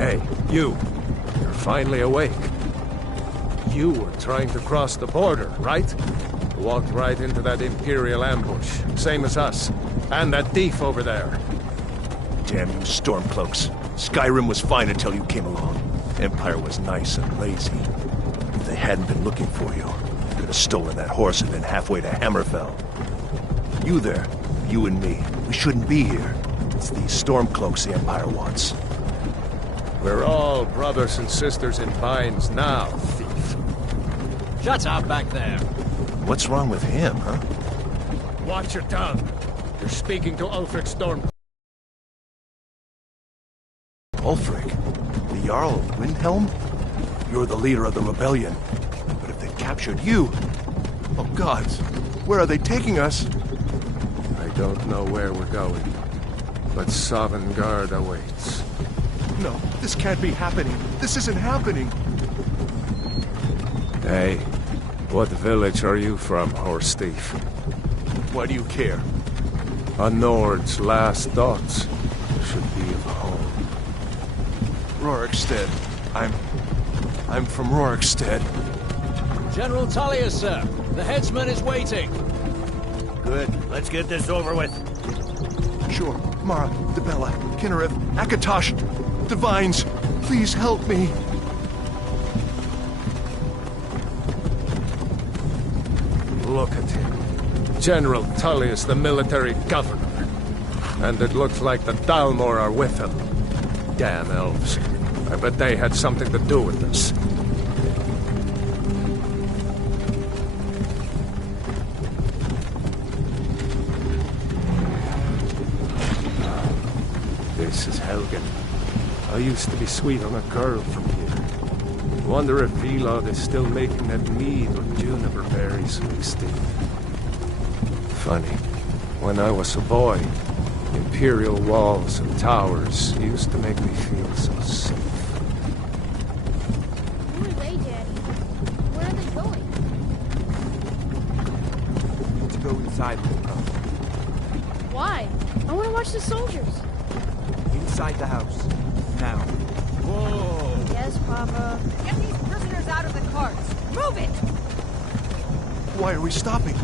Hey, you. You're finally awake. You were trying to cross the border, right? Walked right into that Imperial ambush, same as us. And that thief over there. Damn you Stormcloaks. Skyrim was fine until you came along. Empire was nice and lazy. If they hadn't been looking for you, they could have stolen that horse and been halfway to Hammerfell. You there, you and me, we shouldn't be here. It's these Stormcloaks the Empire wants. We're all brothers and sisters in binds now, thief. Shut up back there. What's wrong with him, huh? Watch your tongue. You're speaking to Ulfric Storm. Ulfric? The Jarl of Windhelm? You're the leader of the rebellion. But if they captured you... Oh gods, where are they taking us? I don't know where we're going, but Sovngarde awaits. No, this can't be happening. This isn't happening. Hey, what village are you from, horse thief? Why do you care? A Nord's last thoughts should be of home. Rorikstead. I'm from Rorikstead. General Tullius, sir. The headsman is waiting. Good. Let's get this over with. Sure. Mara, Dibella, Kinnereth, Akatosh, Divines, please help me. Look at him. General Tullius, the military governor. And it looks like the Dalmor are with him. Damn elves. I bet they had something to do with this. This is Helgen. I used to be sweet on a girl from here. Wonder if Vilod is still making that mead with juniper berries mixed in. Funny. When I was a boy, Imperial walls and towers used to make me feel so safe. Who are they, Daddy? Where are they going? To go inside, Luca. Why? I want to watch the soldiers. Inside the house. Now. Whoa! Yes, Papa. Get these prisoners out of the carts! Move it! Why are we stopping?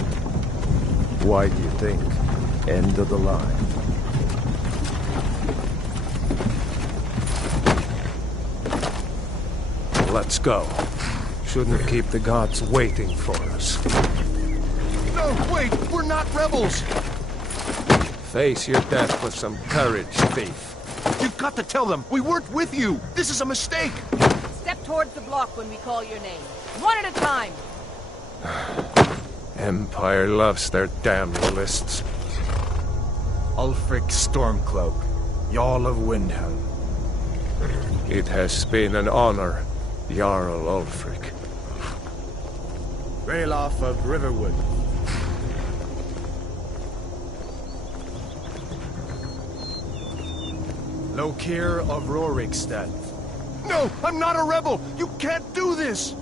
Why do you think? End of the line. Let's go. Shouldn't keep the gods waiting for us. No, wait! We're not rebels! Face your death with some courage, thief. You've got to tell them! We weren't with you! This is a mistake! Step towards the block when we call your name. One at a time! Empire loves their damn lists. Ulfric Stormcloak, Jarl of Windhelm. It has been an honor, Jarl Ulfric. Ralof of Riverwood. Lokir of Rorikstead. No! I'm not a rebel! You can't do this!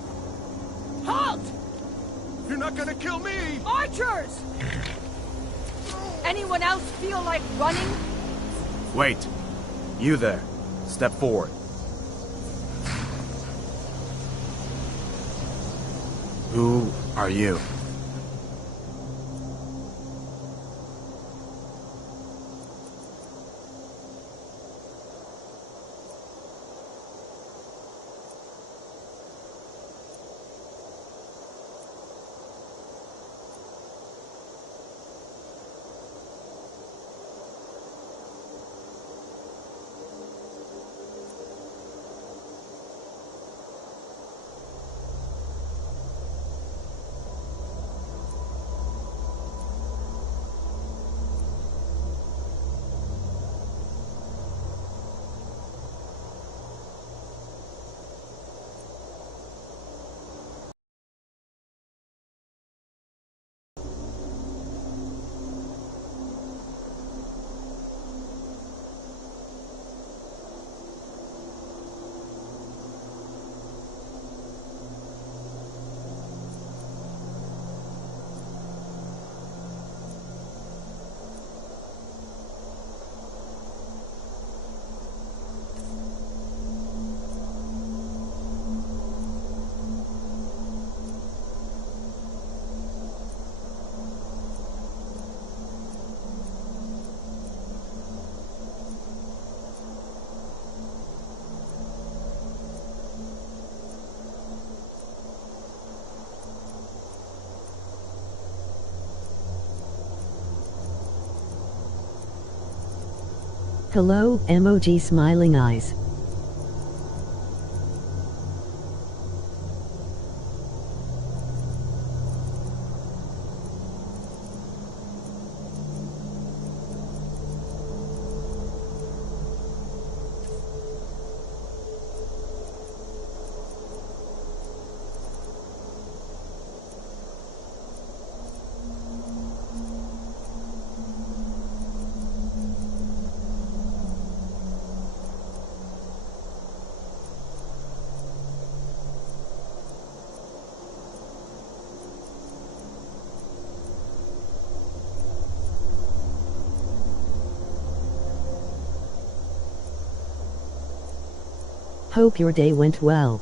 Halt! You're not gonna kill me! Archers! Anyone else feel like running? Wait. You there. Step forward. Who are you? Hello, emoji smiling eyes. Hope your day went well.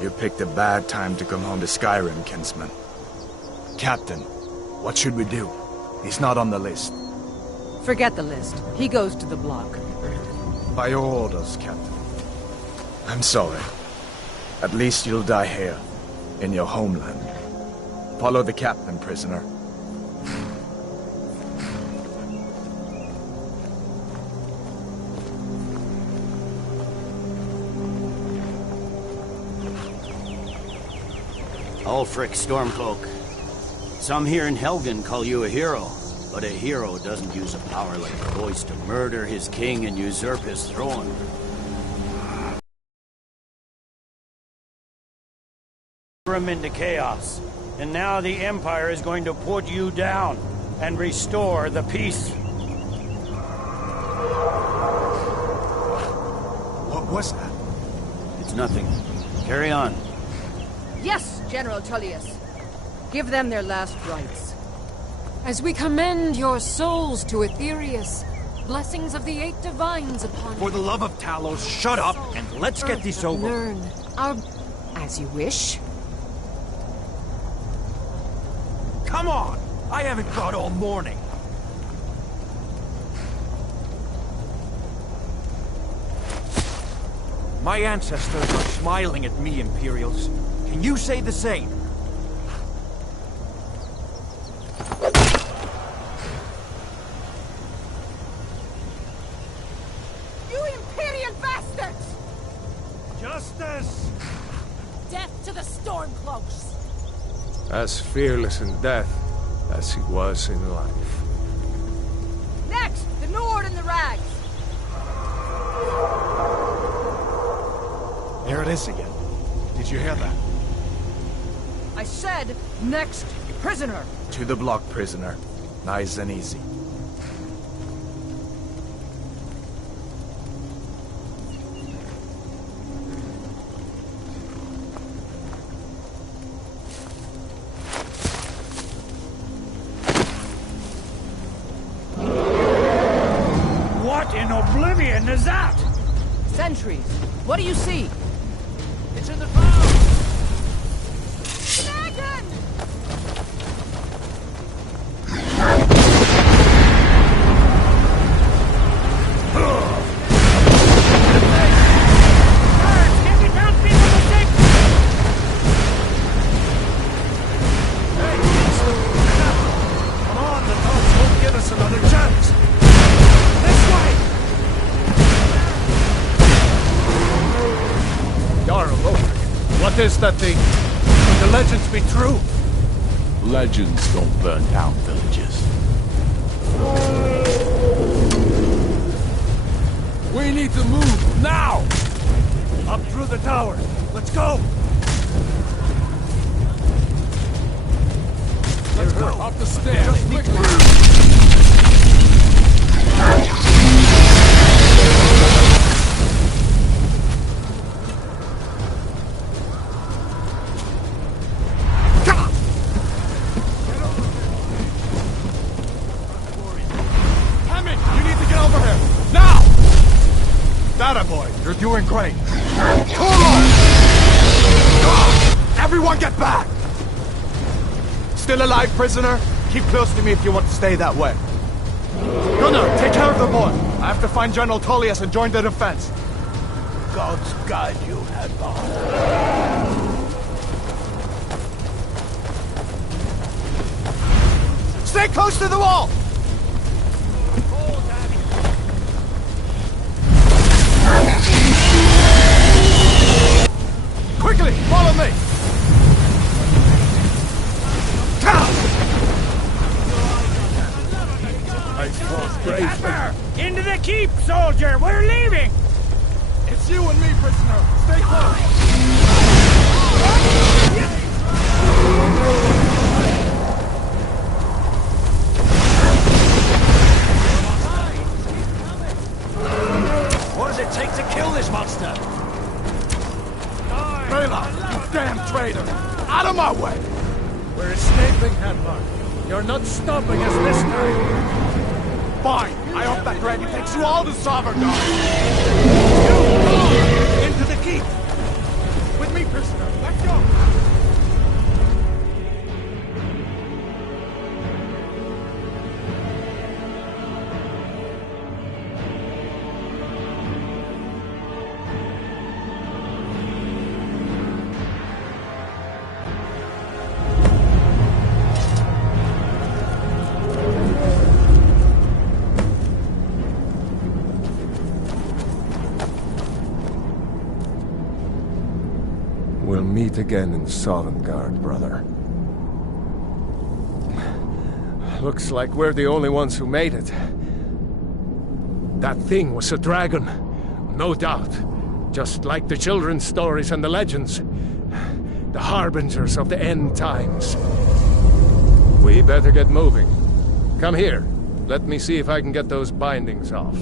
You picked a bad time to come home to Skyrim, kinsman. Captain, what should we do? He's not on the list. Forget the list. He goes to the block. By your orders, Captain. I'm sorry. At least you'll die here, in your homeland. Follow the captain, prisoner. Ulfric Stormcloak. Some here in Helgen call you a hero, but a hero doesn't use a power like your voice to murder his king and usurp his throne. Him into chaos, and now the Empire is going to put you down and restore the peace. What was that? It's nothing. Carry on. Yes, General Tullius. Give them their last rites. As we commend your souls to Aetherius, blessings of the 8 divines upon you. For the love of Talos, shut up and let's get this over. Learn our... As you wish. Come on! I haven't got all morning. My ancestors are smiling at me, Imperials. Can you say the same? You Imperial bastards! Justice! Death to the Stormcloaks! As fearless in death as he was in life. Next, the Nord and the Rags! There it is again. Did you hear that? I said, next, prisoner! To the block, prisoner. Nice and easy. What in oblivion is that? Sentries, what do you see? It's in the clouds! Dragon! Come on, the dogs won't give us another chance. This way! Jarl Lothric, what is that thing? Could the legends be true? Legends don't burn down villages. We need to move now! Up through the tower. Let's go! Let's go! Up the stairs, quickly! You need to get over here! Now! Data boy, you're doing great. Everyone get back! Still alive, prisoner? Keep close to me if you want to stay that way. Gunnar, take care of the boy. I have to find General Tullius and join the defense. Gods guide you, Hadvar. Stay close to the wall! Quickly, follow me! Into the keep, soldier! We're leaving! It's you and me, prisoner. Stay close. What does it take to kill this monster? Rayla, you damn traitor! Out of my way! We're escaping, Hadvar. You're not stopping us this time. Fine. I hope that dragon takes you all to Sovngarde. Into the keep! With me, prisoner. Let's go. We'll meet again in Sovngarde, brother. Looks like we're the only ones who made it. That thing was a dragon, no doubt. Just like the children's stories and the legends. The harbingers of the end times. We better get moving. Come here. Let me see if I can get those bindings off.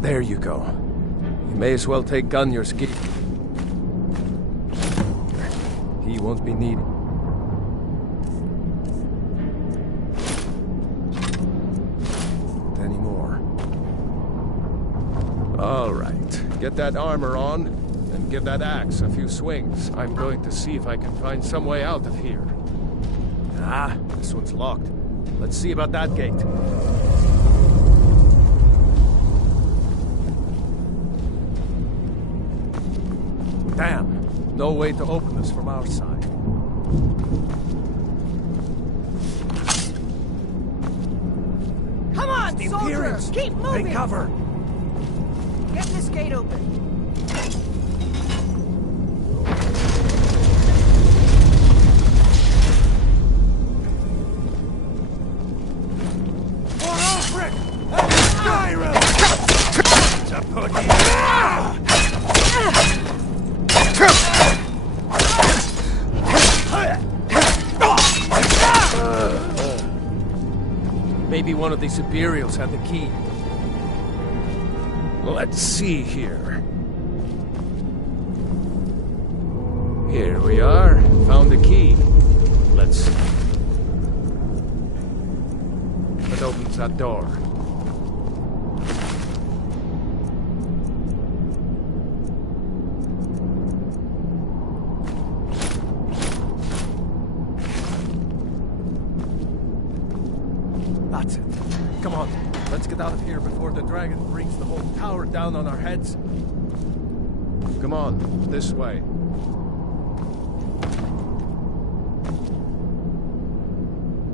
There you go. You may as well take Gunnar's key. key won't be needed. Anymore. All right, get that armor on, and give that axe a few swings. I'm going to see if I can find some way out of here. Ah, this one's locked. Let's see about that gate. Damn, no way to open this from our side. Come on, The soldier! Imperials! Keep moving! Take cover! Get this gate open. Skyrim! Maybe one of these Imperials had the key. Let's see here. Here we are. Found the key. Let's see. What opens that door? That's it. Come on, let's get out of here before the dragon brings the whole tower down on our heads. Come on, this way.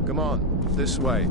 Come on, this way.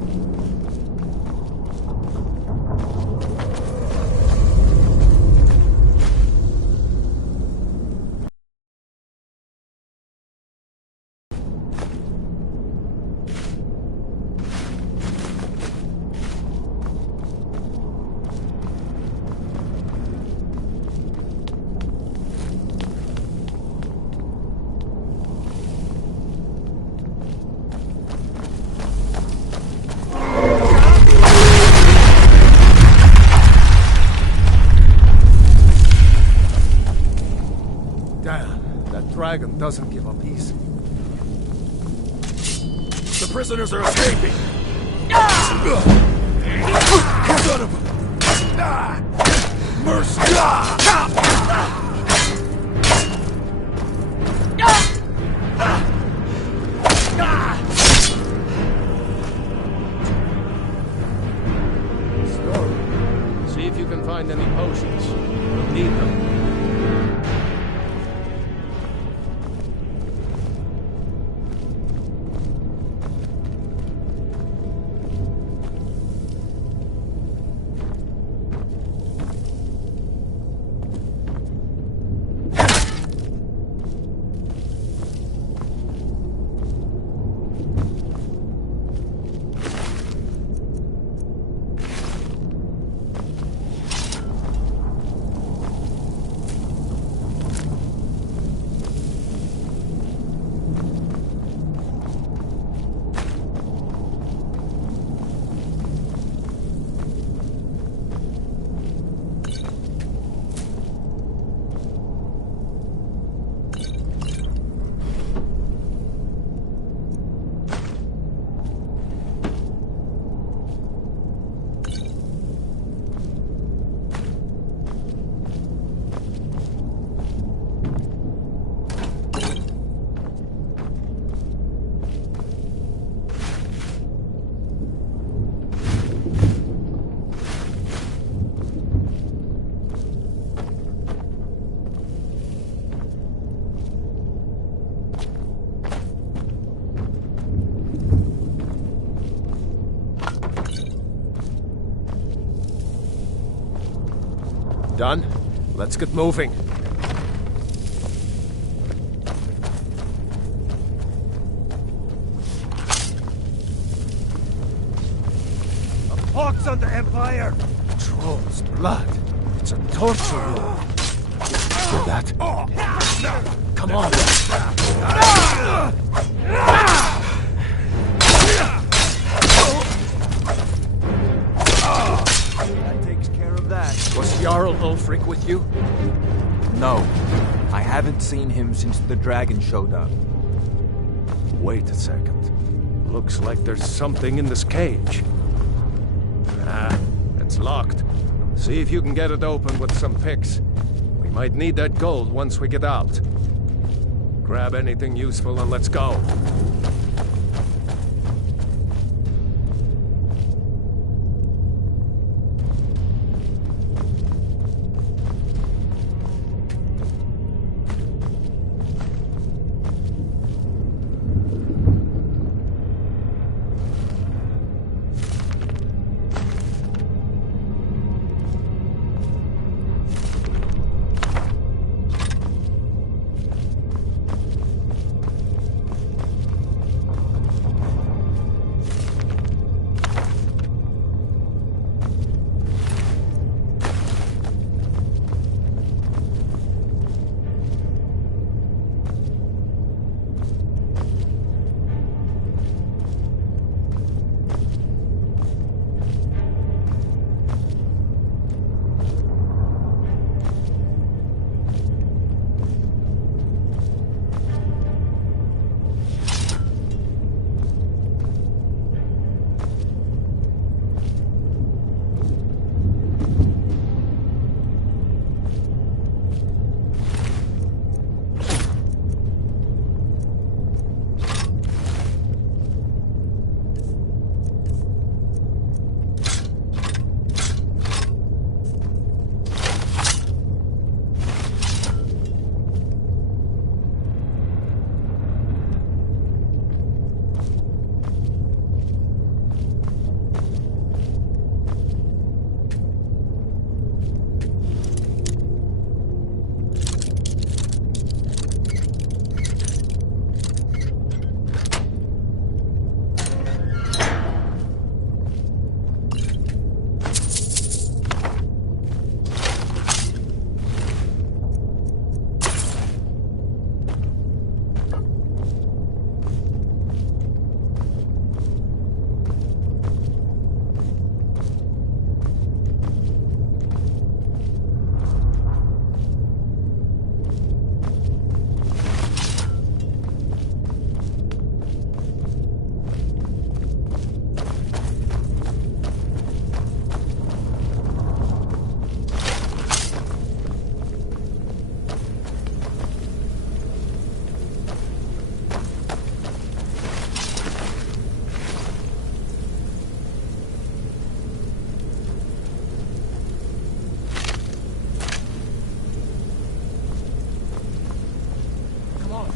Dragon doesn't give up easy. The prisoners are escaping! Son of a... Mercy! Storm, see if you can find any potions. We'll need them. Done? Let's get moving. A pox on the Empire! Troll's blood. It's a torture room. Get that? Come on. That takes care of that. Was Jarl Ulfric with you? No. I haven't seen him since the dragon showed up. Wait a second. Looks like there's something in this cage. Ah, it's locked. See if you can get it open with some picks. We might need that gold once we get out. Grab anything useful and let's go.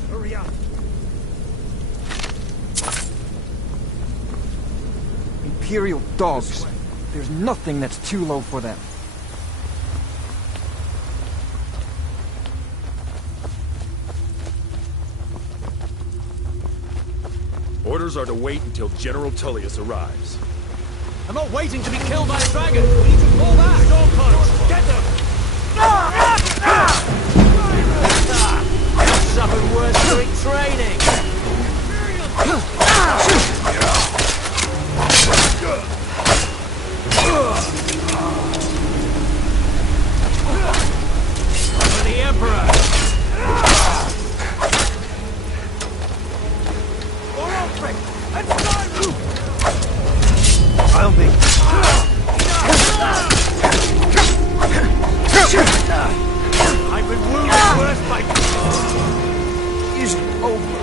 Hurry up. Imperial dogs. There's nothing that's too low for them. Orders are to wait until General Tullius arrives. I'm not waiting to be killed by a dragon. We need to fall back. Stormcloaks, get them! You suffered worse during training. For the Emperor. I'll be... I've been wounded worse by... Is it over?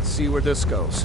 Let's see where this goes.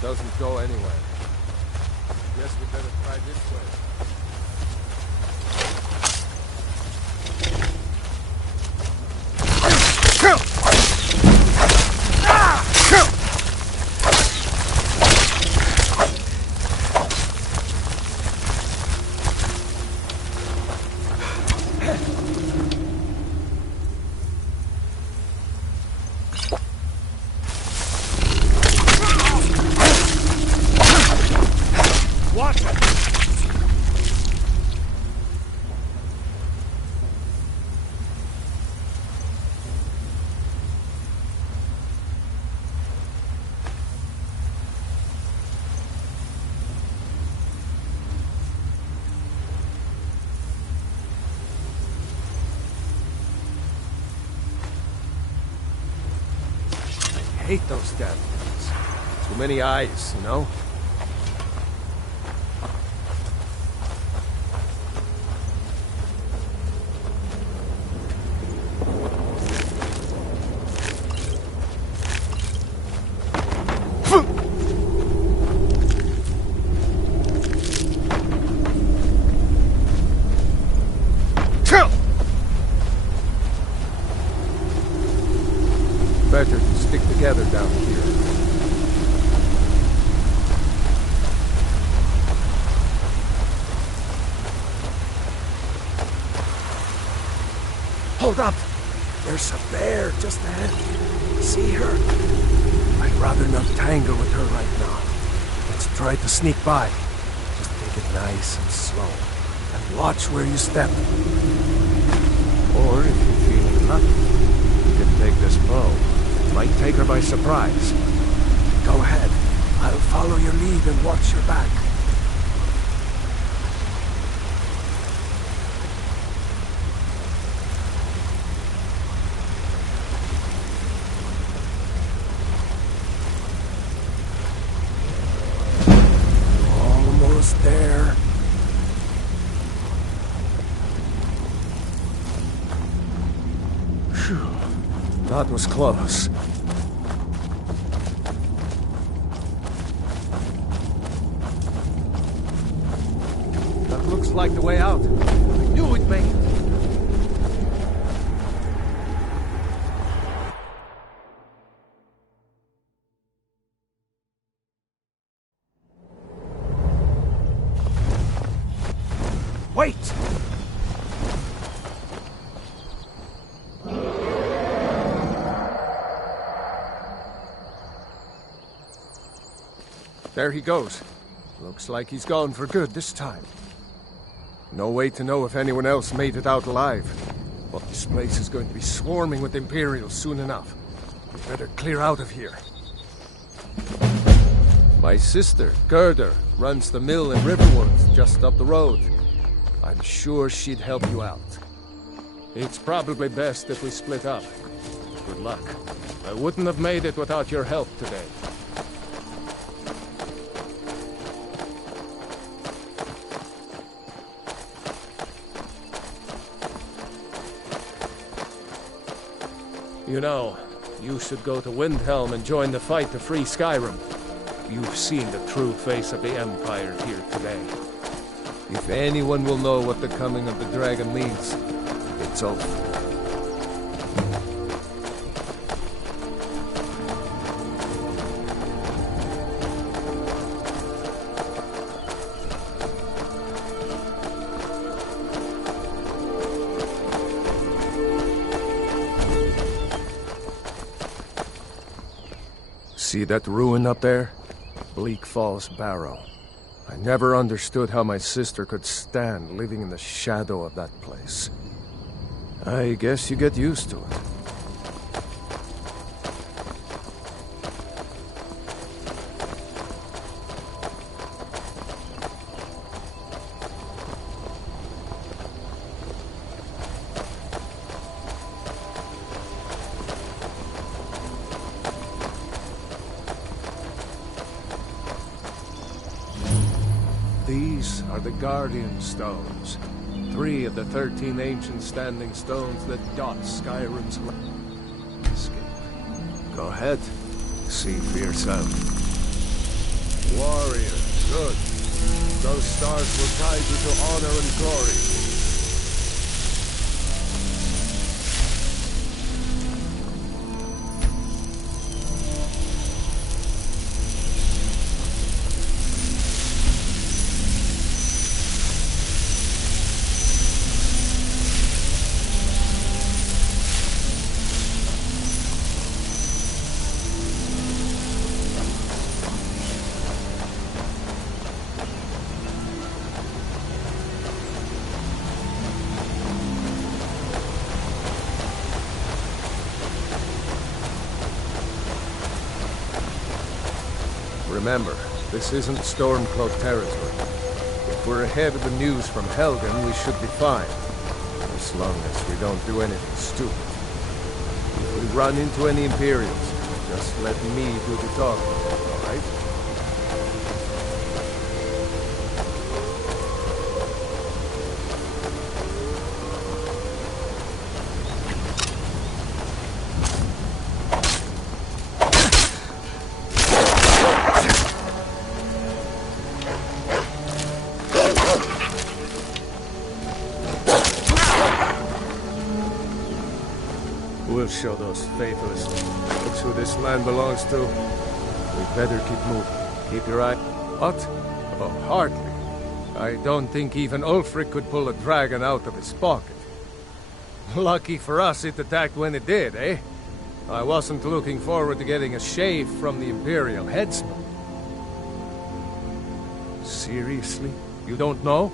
Doesn't go anywhere. Guess we better try this way. I hate those damn things. Too many eyes, you know? Better to stick together down here. Hold up! There's a bear just ahead. See her? I'd rather not tangle with her right now. Let's try to sneak by. Just take it nice and slow. And watch where you step. Or if you're feeling lucky, you can take this bow. Might take her by surprise. Go ahead. I'll follow your lead and watch your back. Almost there. Phew. That was close. That looks like the way out. I knew we'd make it. Wait! There he goes. Looks like he's gone for good this time. No way to know if anyone else made it out alive. But this place is going to be swarming with Imperials soon enough. We better clear out of here. My sister, Gerda, runs the mill in Riverwood, just up the road. I'm sure she'd help you out. It's probably best if we split up. Good luck. I wouldn't have made it without your help today. You know, you should go to Windhelm and join the fight to free Skyrim. You've seen the true face of the Empire here today. If anyone will know what the coming of the dragon means, it's Ulfric. See that ruin up there? Bleak Falls Barrow. I never understood how my sister could stand living in the shadow of that place. I guess you get used to it. These are the Guardian Stones. 3 of the 13 ancient standing stones that dot Skyrim's landscape. Go ahead. See for yourself. Warrior, good. Those stars will guide you to honor and glory. Remember, this isn't Stormcloak territory. If we're ahead of the news from Helgen, we should be fine. As long as we don't do anything stupid. If we run into any Imperials, just let me do the talking, alright? We'll show those faithless. That's who this land belongs to. We better keep moving. Keep your eye... What? Oh, hardly. I don't think even Ulfric could pull a dragon out of his pocket. Lucky for us it attacked when it did, eh? I wasn't looking forward to getting a shave from the Imperial headsman. Seriously? You don't know?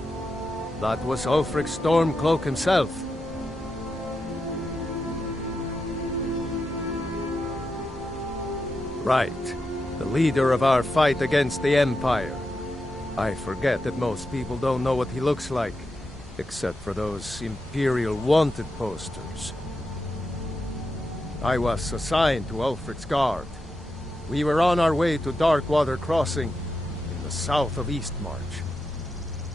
That was Ulfric Stormcloak himself. Right. The leader of our fight against the Empire. I forget that most people don't know what he looks like, except for those Imperial wanted posters. I was assigned to Ulfric's guard. We were on our way to Darkwater Crossing, in the south of Eastmarch.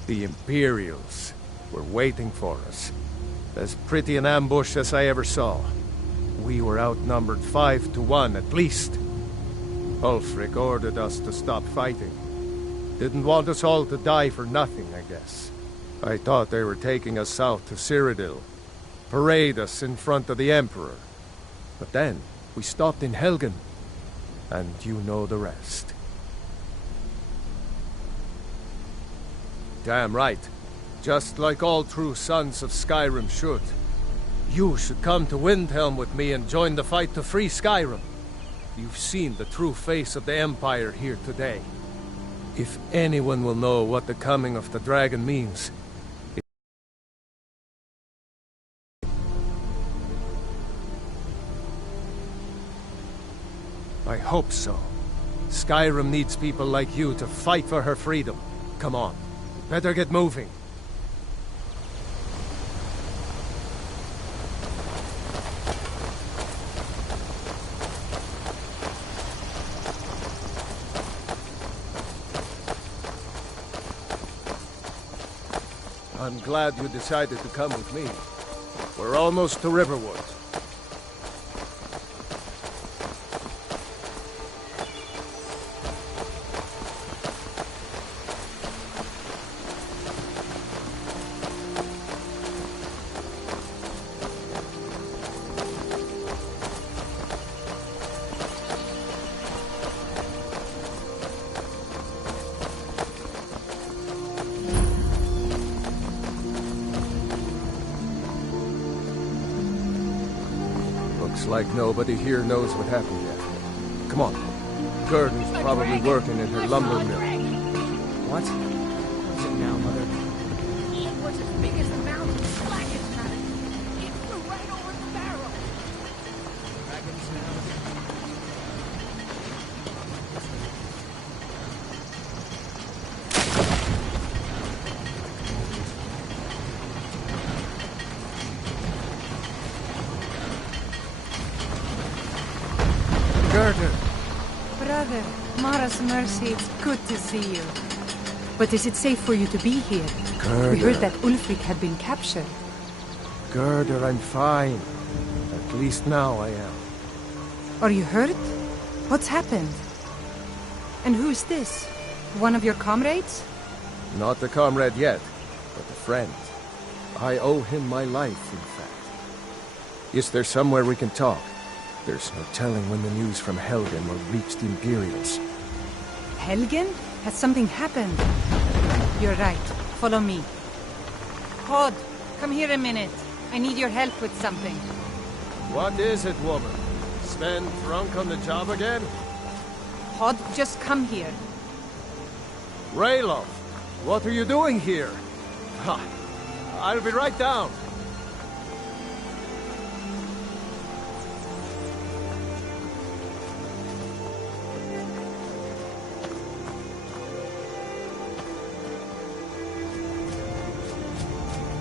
The Imperials were waiting for us. As pretty an ambush as I ever saw. We were outnumbered 5 to 1 at least. Ulfric ordered us to stop fighting. Didn't want us all to die for nothing, I guess. I thought they were taking us south to Cyrodiil. Parade us in front of the Emperor. But then, we stopped in Helgen. And you know the rest. Damn right. Just like all true sons of Skyrim should. You should come to Windhelm with me and join the fight to free Skyrim. You've seen the true face of the Empire here today. If anyone will know what the coming of the dragon means... I hope so. Skyrim needs people like you to fight for her freedom. Come on, better get moving. I'm glad you decided to come with me. We're almost to Riverwood. Looks like nobody here knows what happened yet. Come on. Gurdon's probably working in her lumber mill. What? What's it now, Mother? It was as big as the mountain Slackett had. It flew right over the barrel. Gurdon! Brother, Mara's mercy, it's good to see you. But is it safe for you to be here? Gurdon. We heard that Ulfric had been captured. Gurdon, I'm fine. At least now I am. Are you hurt? What's happened? And who's this? One of your comrades? Not a comrade yet, but a friend. I owe him my life, in fact. Is there somewhere we can talk? There's no telling when the news from Helgen will reach the Imperials. Helgen? Has something happened? You're right. Follow me. Hod, come here a minute. I need your help with something. What is it, woman? Sven drunk on the job again? Hod, just come here. Ralof, what are you doing here? Ha! I'll be right down.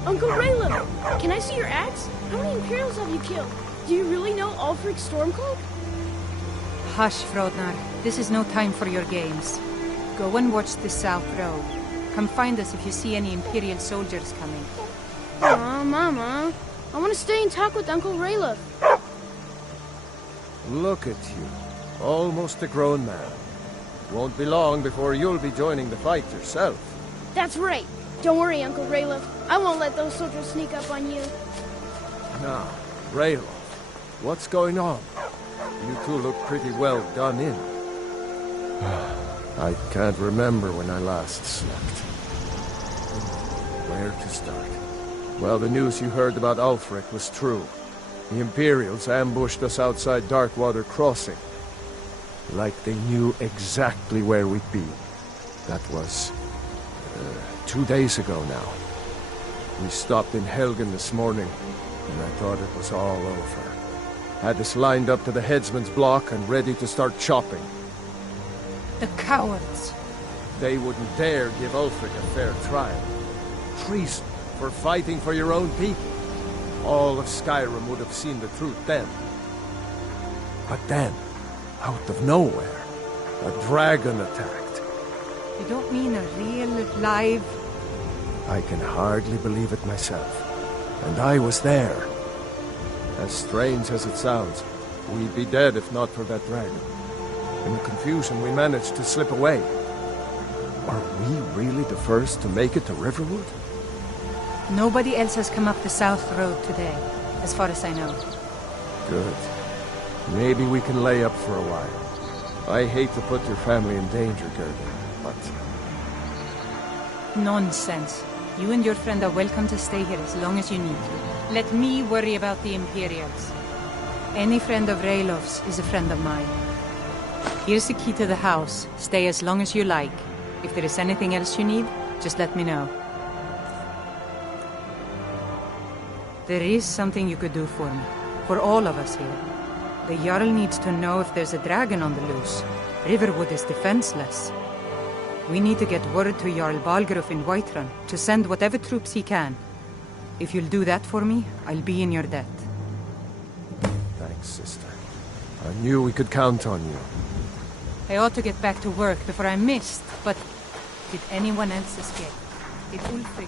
Uncle Ralof, can I see your axe? How many Imperials have you killed? Do you really know Ulfric's Stormcloak? Hush, Frodnar. This is no time for your games. Go and watch the South Road. Come find us if you see any Imperial soldiers coming. Aw, Mama. I want to stay and talk with Uncle Ralof. Look at you. Almost a grown man. Won't be long before you'll be joining the fight yourself. That's right. Don't worry, Uncle Ralof. I won't let those soldiers sneak up on you. Now, Ralof, what's going on? You two look pretty well done in. I can't remember when I last slept. Where to start? Well, the news you heard about Ulfric was true. The Imperials ambushed us outside Darkwater Crossing. Like they knew exactly where we'd be. That was 2 days ago now. We stopped in Helgen this morning, and I thought it was all over. Had us lined up to the headsman's block and ready to start chopping. The cowards. They wouldn't dare give Ulfric a fair trial. Treason for fighting for your own people. All of Skyrim would have seen the truth then. But then, out of nowhere, a dragon attacked. You don't mean a real, live... I can hardly believe it myself. And I was there. As strange as it sounds, we'd be dead if not for that dragon. In the confusion, we managed to slip away. Are we really the first to make it to Riverwood? Nobody else has come up the South Road today, as far as I know. Good. Maybe we can lay up for a while. I hate to put your family in danger, Gurdon, but... Nonsense. You and your friend are welcome to stay here as long as you need to. Let me worry about the Imperials. Any friend of Ralof's is a friend of mine. Here's the key to the house. Stay as long as you like. If there is anything else you need, just let me know. There is something you could do for me. For all of us here. The Jarl needs to know if there's a dragon on the loose. Riverwood is defenseless. We need to get word to Jarl Balgruuf in Whiterun to send whatever troops he can. If you'll do that for me, I'll be in your debt. Thanks, sister. I knew we could count on you. I ought to get back to work before I'm missed, but did anyone else escape? Did Ulfric?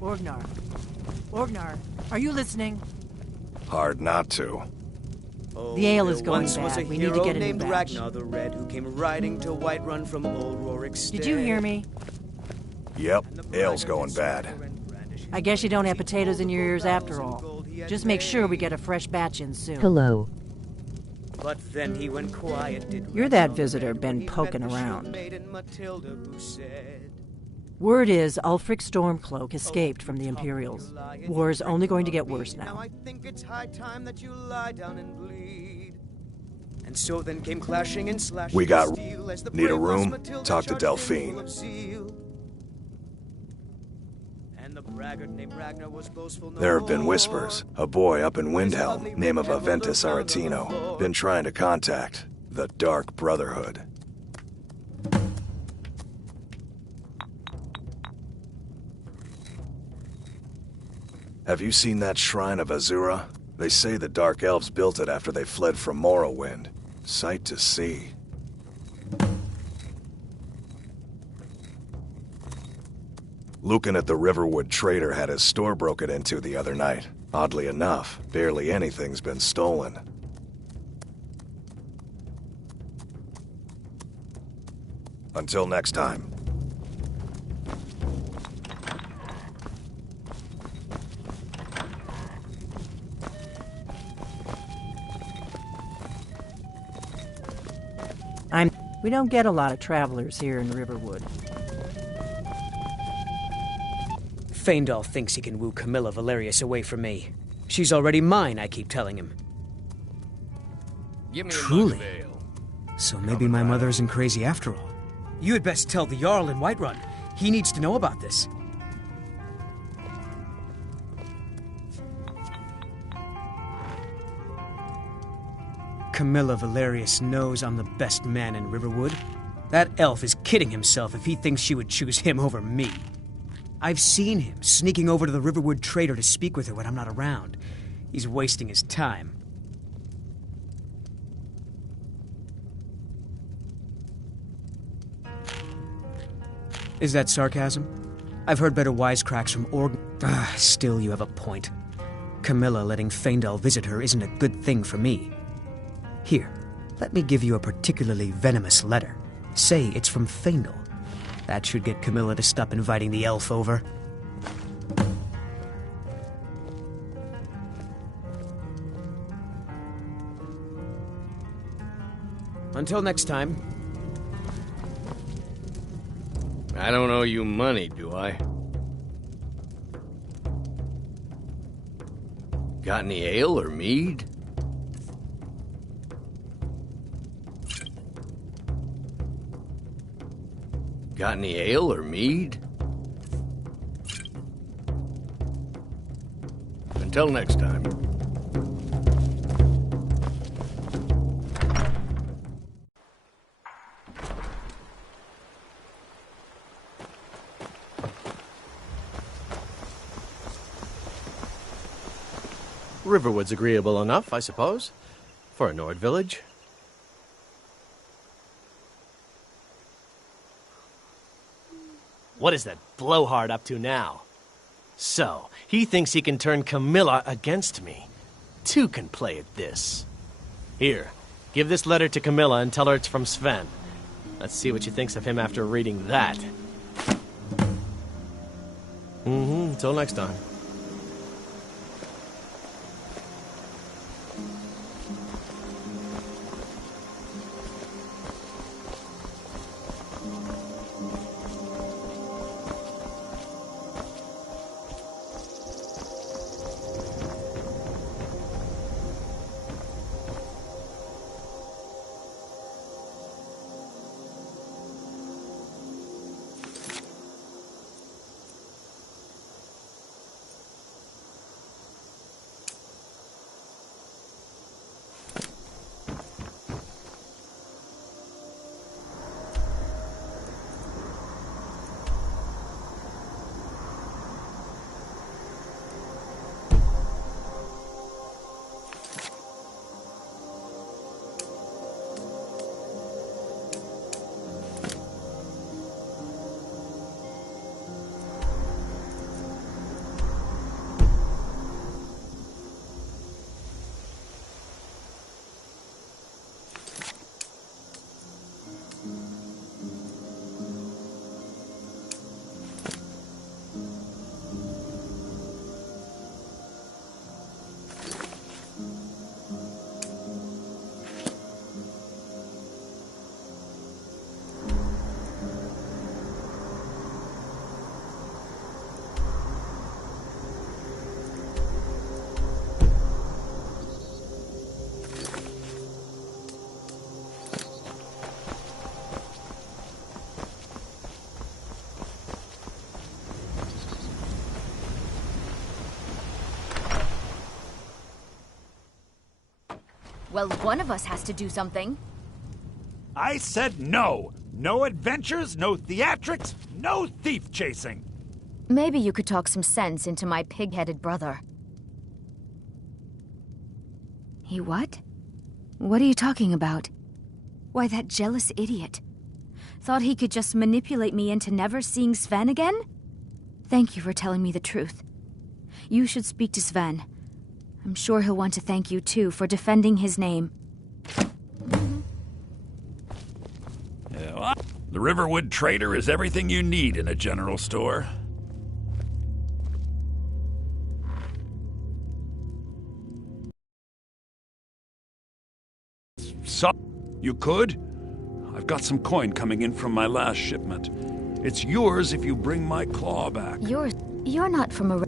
Orgnar. Orgnar, are you listening? Hard not to. Oh, the ale is going once bad. Was a we need to get a new named batch. Ragnar the Red who came riding to Whiterun from Old Rorik's Did you hear me? Yep, ale's going bad. I guess you don't have potatoes in your ears after all. Just make sure we get a fresh batch in soon. Hello. But then he went quiet. You're that visitor been poking around. Word is Ulfric Stormcloak escaped from the Imperials. War's only going to get worse now. I think it's high time that you lie down and bleed. And so then came clashing and slashing. We got... Need a room? Talk to Delphine. There have been whispers. A boy up in Windhelm, name of Aventus Aretino, been trying to contact the Dark Brotherhood. Have you seen that shrine of Azura? They say the Dark Elves built it after they fled from Morrowind. Sight to see. Lucan at the Riverwood Trader had his store broken into the other night. Oddly enough, barely anything's been stolen. Until next time. We don't get a lot of travelers here in Riverwood. Faendal thinks he can woo Camilla Valerius away from me. She's already mine, I keep telling him. Truly? So maybe my mother isn't crazy after all. You had best tell the Jarl in Whiterun. He needs to know about this. Camilla Valerius knows I'm the best man in Riverwood. That elf is kidding himself if he thinks she would choose him over me. I've seen him sneaking over to the Riverwood Trader to speak with her when I'm not around. He's wasting his time. Is that sarcasm? I've heard better wisecracks from Org... still you have a point. Camilla letting Faendal visit her isn't a good thing for me. Here, let me give you a particularly venomous letter. Say it's from Faendal. That should get Camilla to stop inviting the elf over. Until next time. I don't owe you money, do I? Got any ale or mead? Got any ale or mead? Until next time. Riverwood's agreeable enough, I suppose, for a Nord village. What is that blowhard up to now? So, he thinks he can turn Camilla against me. Two can play at this. Here, give this letter to Camilla and tell her it's from Sven. Let's see what she thinks of him after reading that. Until next time. Well, one of us has to do something. I said no! No adventures, no theatrics, no thief chasing! Maybe you could talk some sense into my pig-headed brother. He what? What are you talking about? Why, that jealous idiot. Thought he could just manipulate me into never seeing Sven again? Thank you for telling me the truth. You should speak to Sven. I'm sure he'll want to thank you, too, for defending his name. The Riverwood Trader is everything you need in a general store. So, you could? I've got some coin coming in from my last shipment. It's yours if you bring my claw back. You're not from a...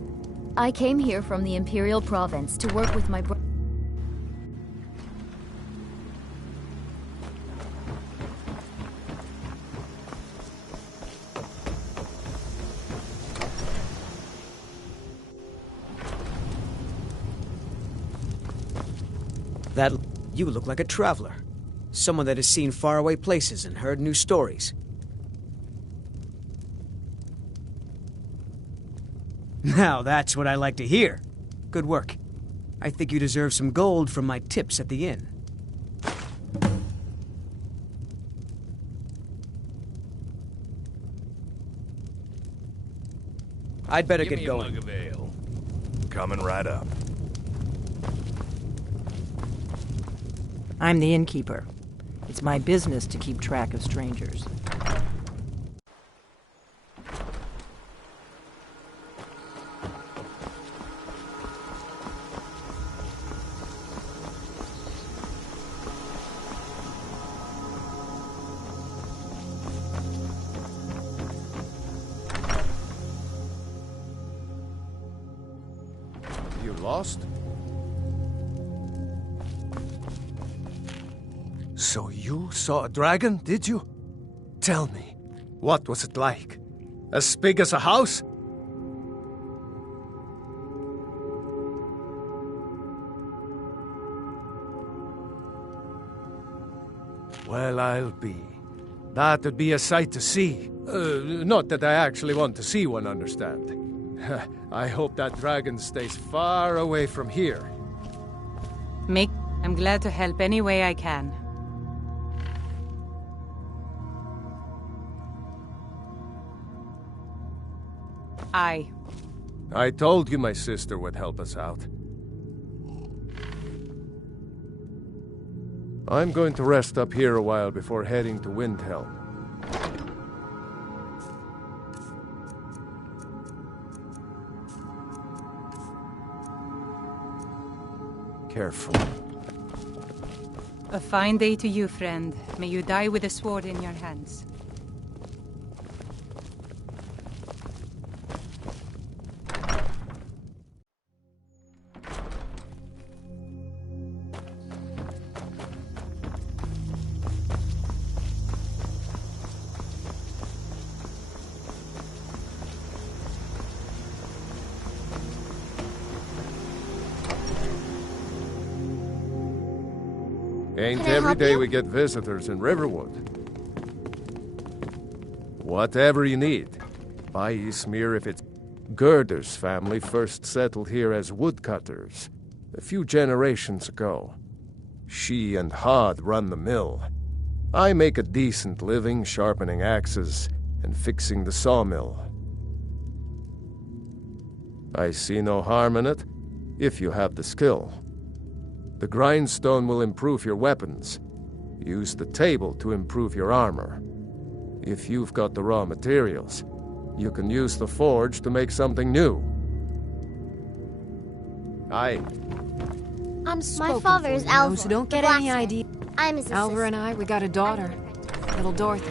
I came here from the Imperial Province to work with my brother. That... You look like a traveler. Someone that has seen faraway places and heard new stories. Now that's what I like to hear. Good work. I think you deserve some gold from my tips at the inn. I'd better get going. Mug of ale. Coming right up. I'm the innkeeper. It's my business to keep track of strangers. You lost? So you saw a dragon, did you? Tell me, what was it like? As big as a house? Well, I'll be. That would be a sight to see. Not that I actually want to see one, understand. I hope that dragon stays far away from here. I'm glad to help any way I can. I told you my sister would help us out. I'm going to rest up here a while before heading to Windhelm. Careful. A fine day to you, friend. May you die with a sword in your hands. Ain't every day we get visitors in Riverwood. Whatever you need. Buy Ismir if it's... Gerder's family first settled here as woodcutters a few generations ago. She and Hod run the mill. I make a decent living sharpening axes and fixing the sawmill. I see no harm in it, if you have the skill. The grindstone will improve your weapons. Use the table to improve your armor. If you've got the raw materials, you can use the forge to make something new. My father is Alvar. So don't get any idea. I'm his Alvar and I, we got a daughter, little Dorothy.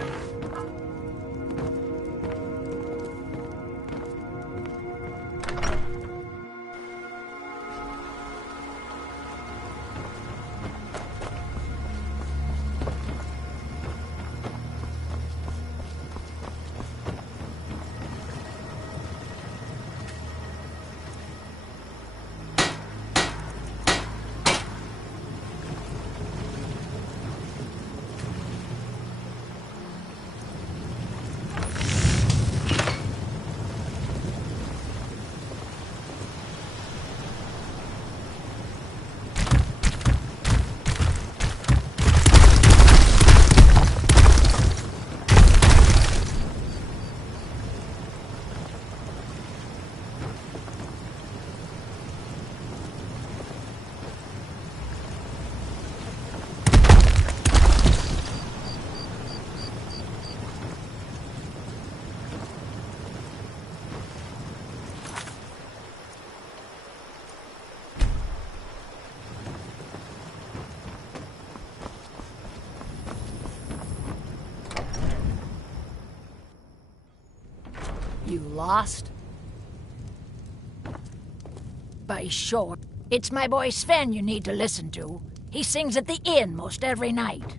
You lost? By sure. It's my boy Sven you need to listen to. He sings at the inn most every night.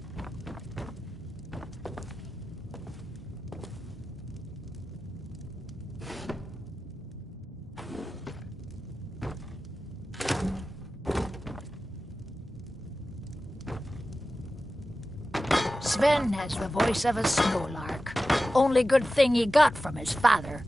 Sven has the voice of a snowlark. Only good thing he got from his father.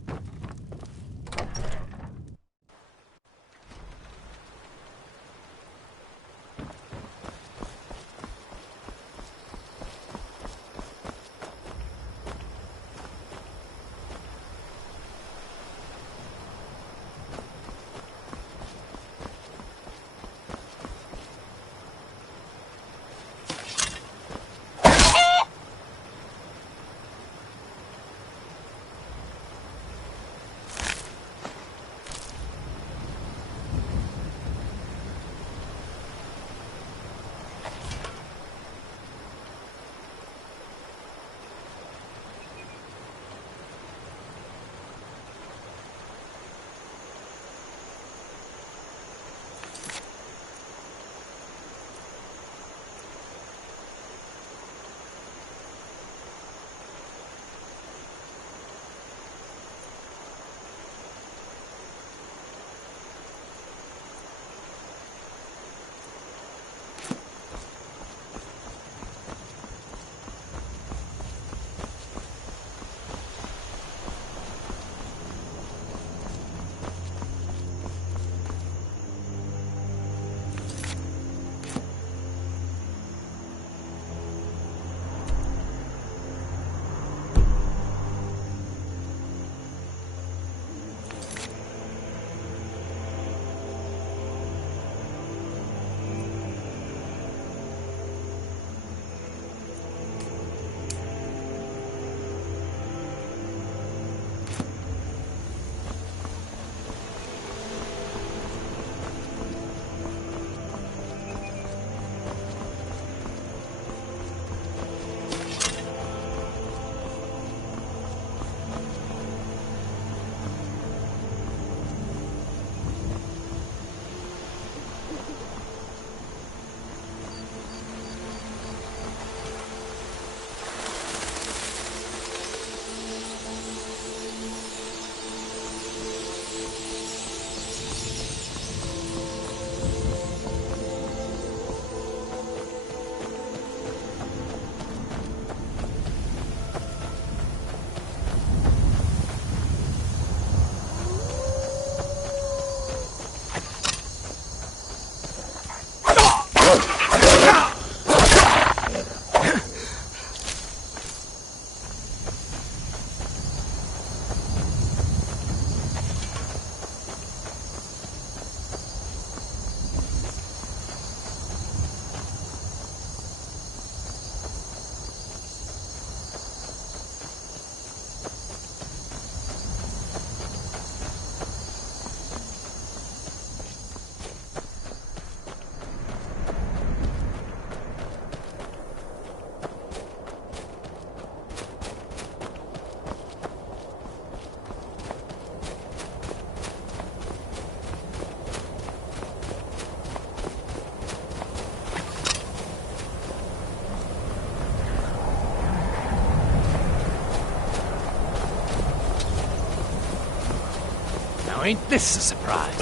Ain't this a surprise?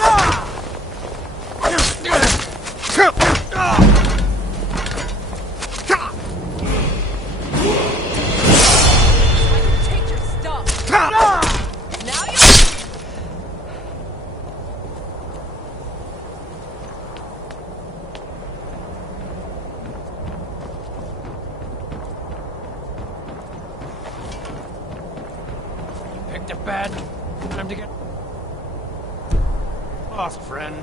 Take your stuff. Now you picked a bad time to get lost, friend.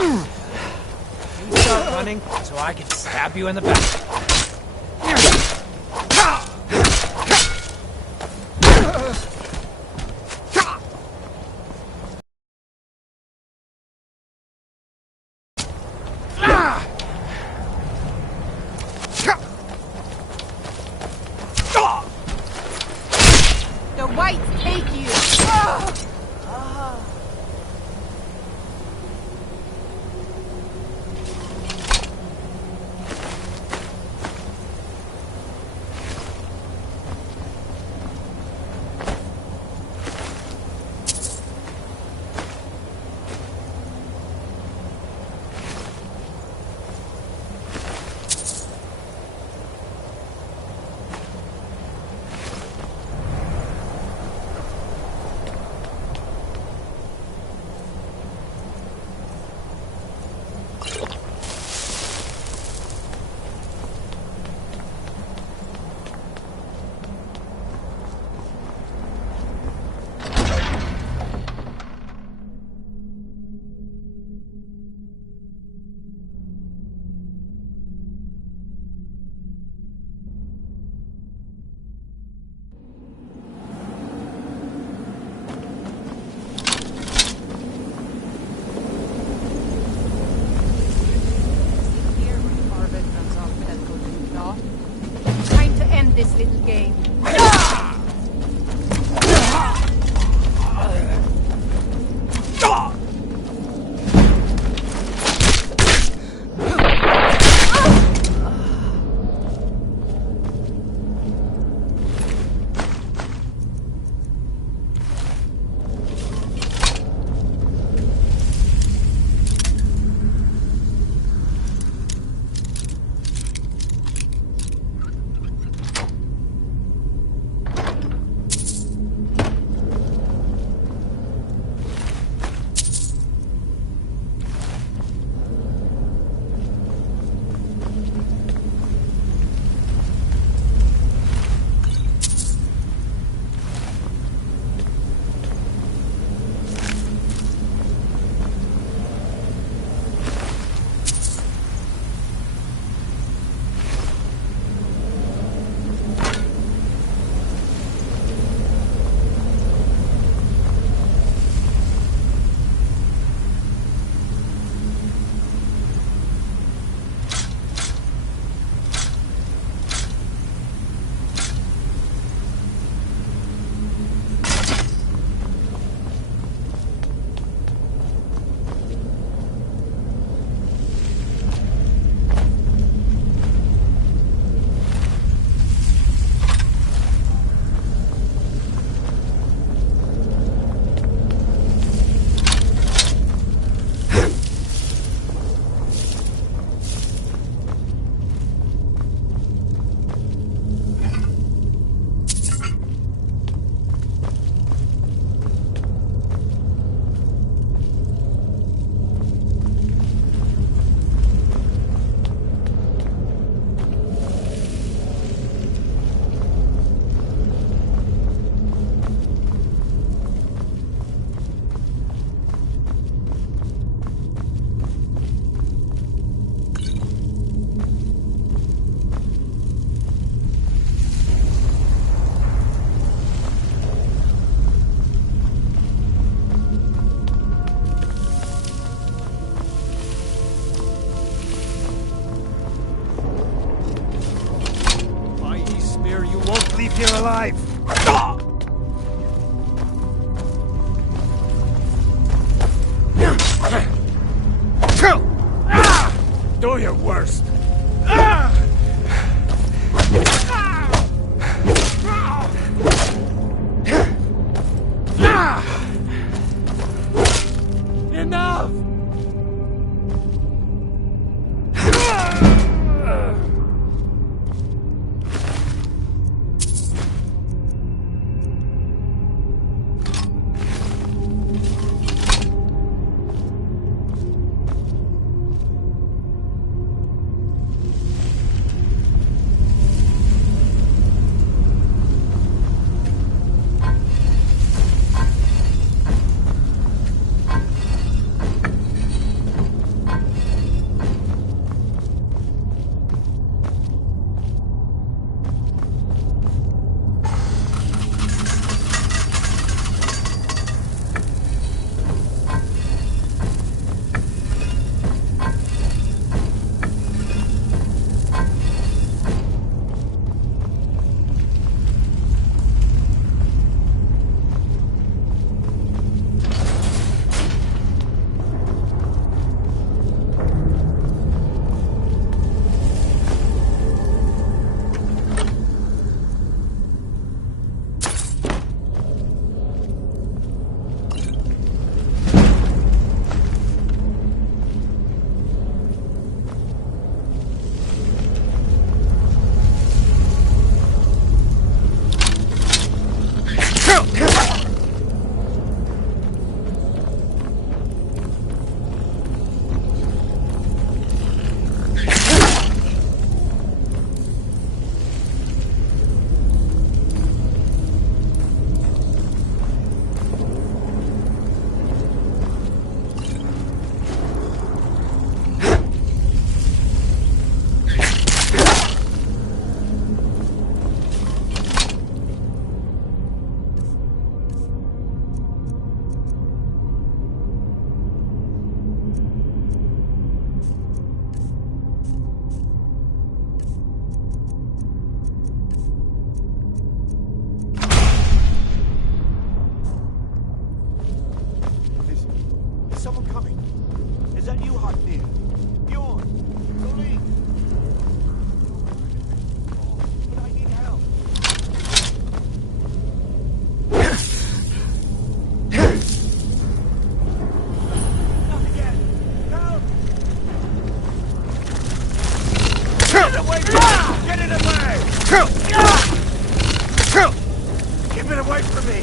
You start running so I can stab you in the back. The whites take you! Time to end this little game. Leave here alive! Do your worst! Enough! someone coming. Is that you, Hartnir? Bjorn? Colleen? But I need help. Not again. Help! Get it away from me! Get it away! Keep it away from me!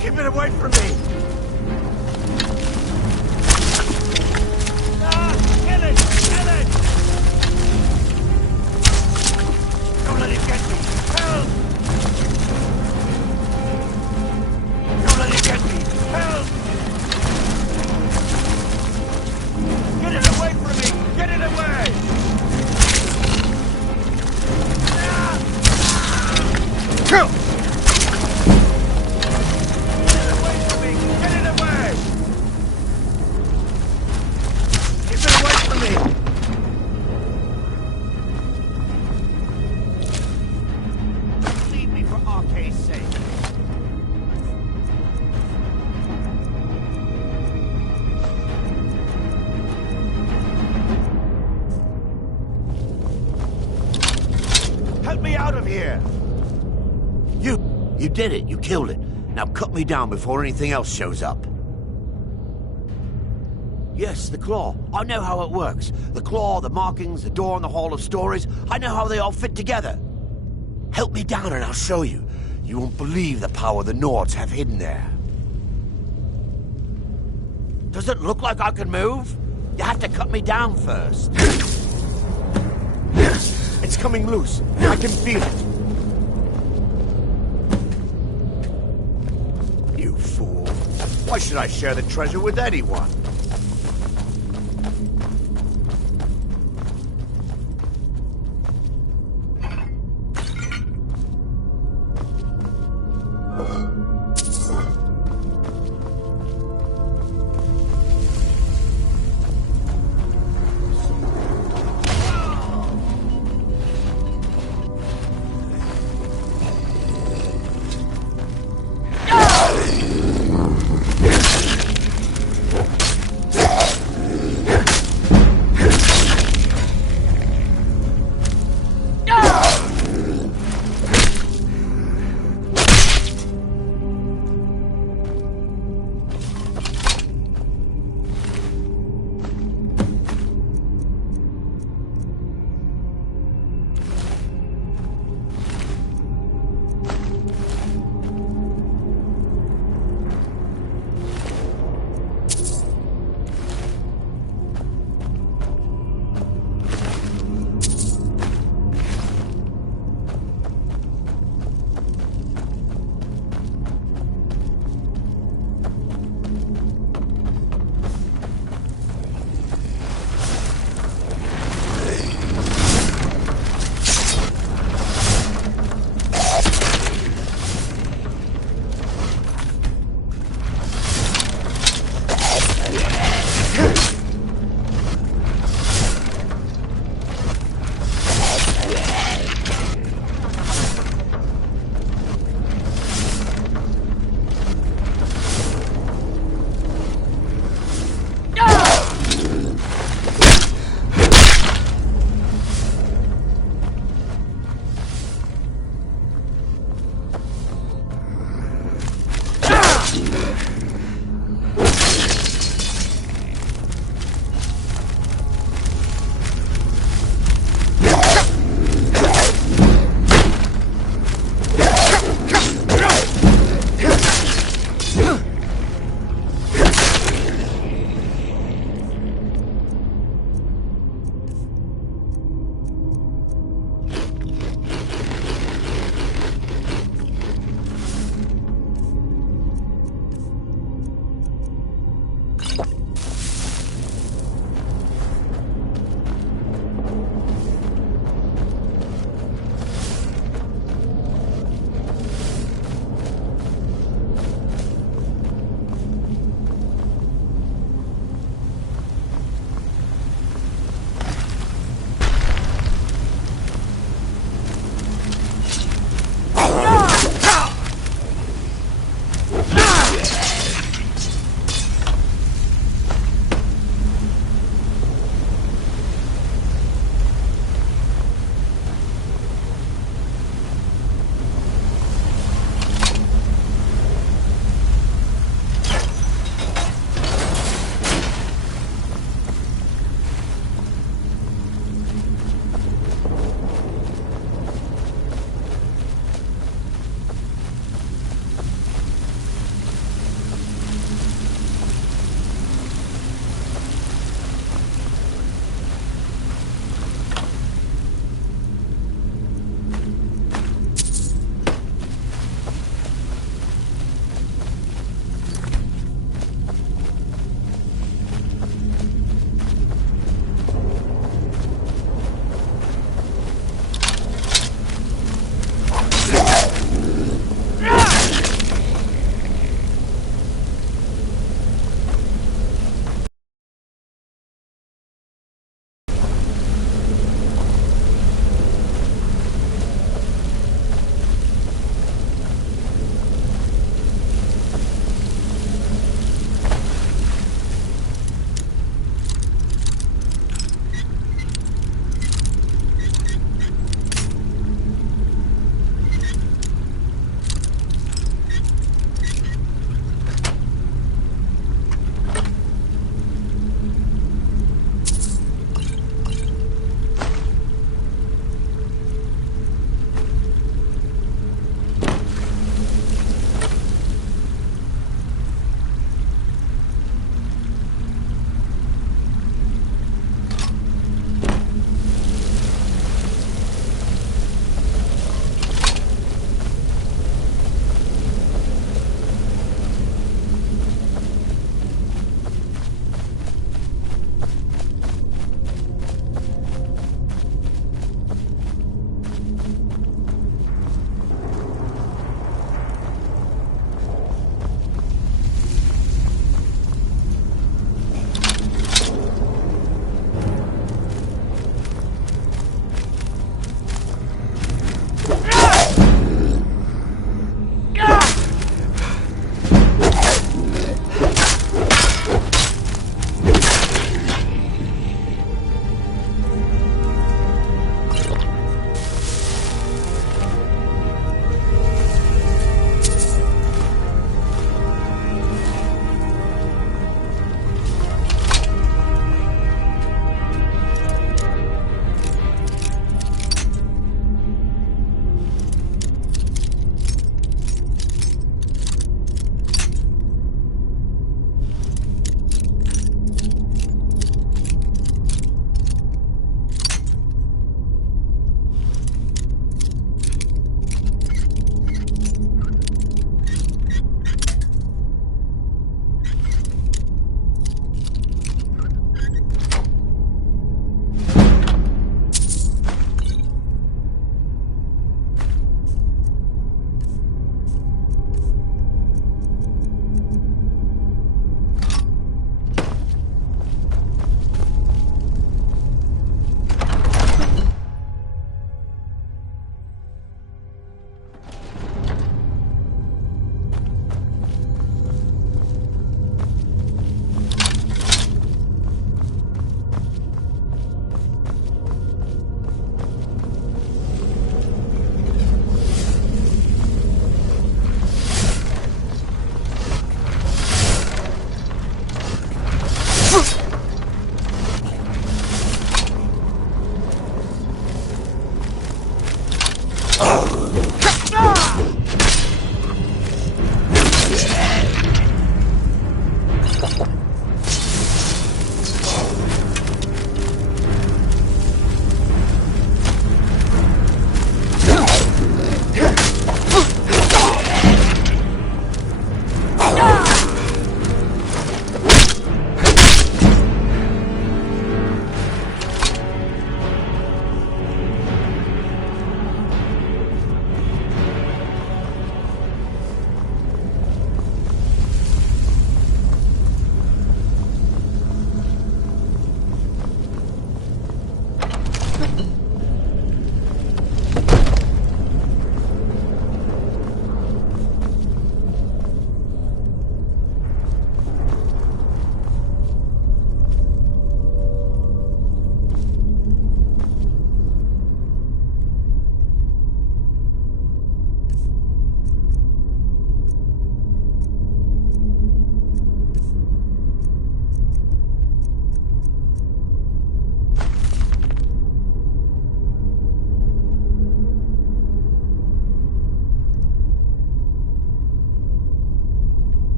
Keep it away from me! Kill it! Kill it! Don't let him get me! Help! Don't let him get me! Help! Get it away from me! Get it away! Kill! Get it away! Keep it away from me! Leave me for Arcade's sake. Help me out of here! You did it. You killed it. Now cut me down before anything else shows up. Yes, the claw. I know how it works. The claw, the markings, the door in the Hall of Stories. I know how they all fit together. Help me down and I'll show you. You won't believe the power the Nords have hidden there. Does it look like I can move? You have to cut me down first. It's coming loose. I can feel it. You fool. Why should I share the treasure with anyone?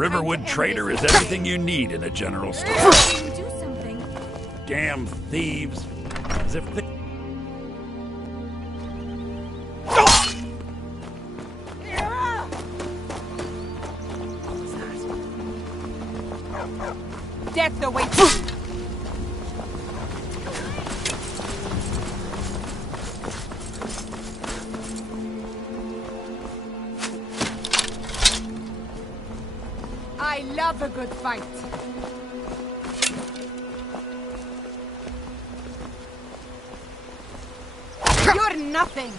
Riverwood Trader is everything you need in a general store. Do something. Damn thieves. As if they... Death awaits you. I love a good fight. You're nothing.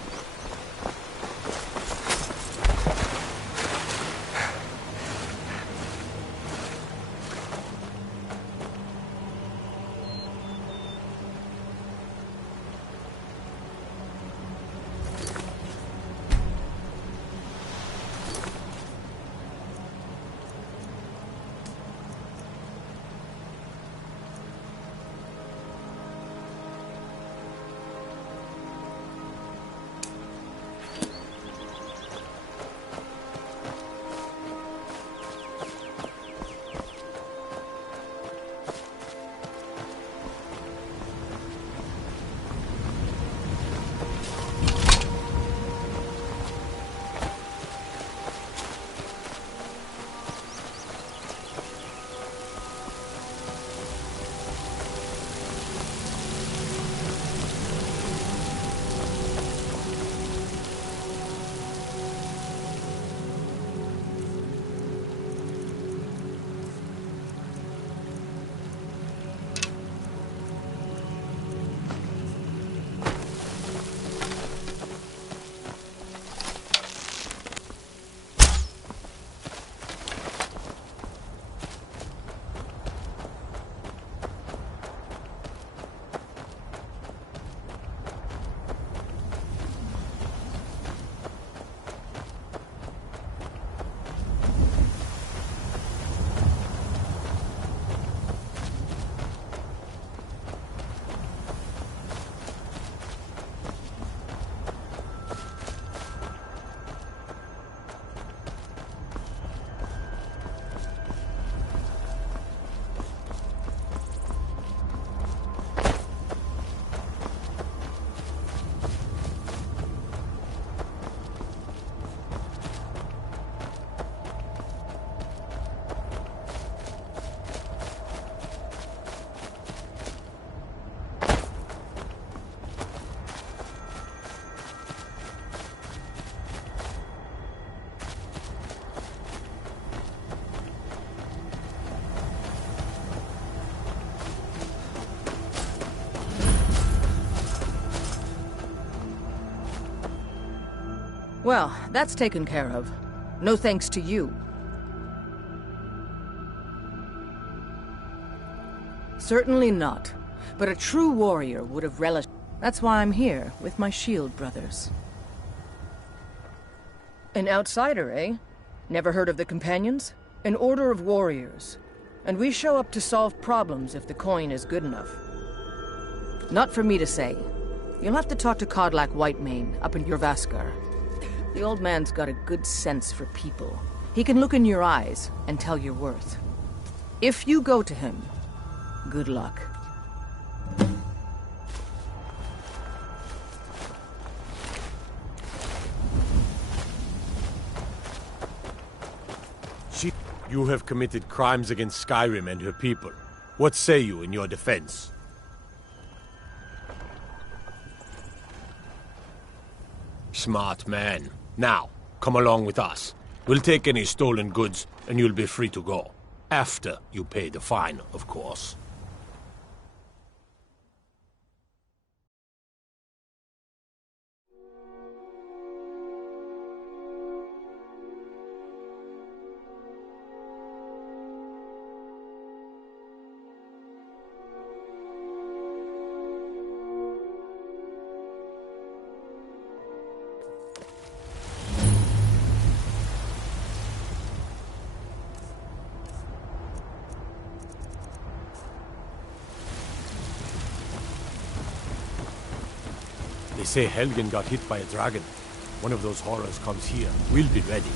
Well, that's taken care of. No thanks to you. Certainly not. But a true warrior would have relished... That's why I'm here, with my shield brothers. An outsider, eh? Never heard of the Companions? An order of warriors. And we show up to solve problems if the coin is good enough. Not for me to say. You'll have to talk to Kodlak Whitemane up in Jorvaskar. The old man's got a good sense for people. He can look in your eyes and tell your worth. If you go to him, good luck. You have committed crimes against Skyrim and her people. What say you in your defense? Smart man. Now, come along with us. We'll take any stolen goods, and you'll be free to go. After you pay the fine, of course. They say Helgen got hit by a dragon. One of those horrors comes here. We'll be ready.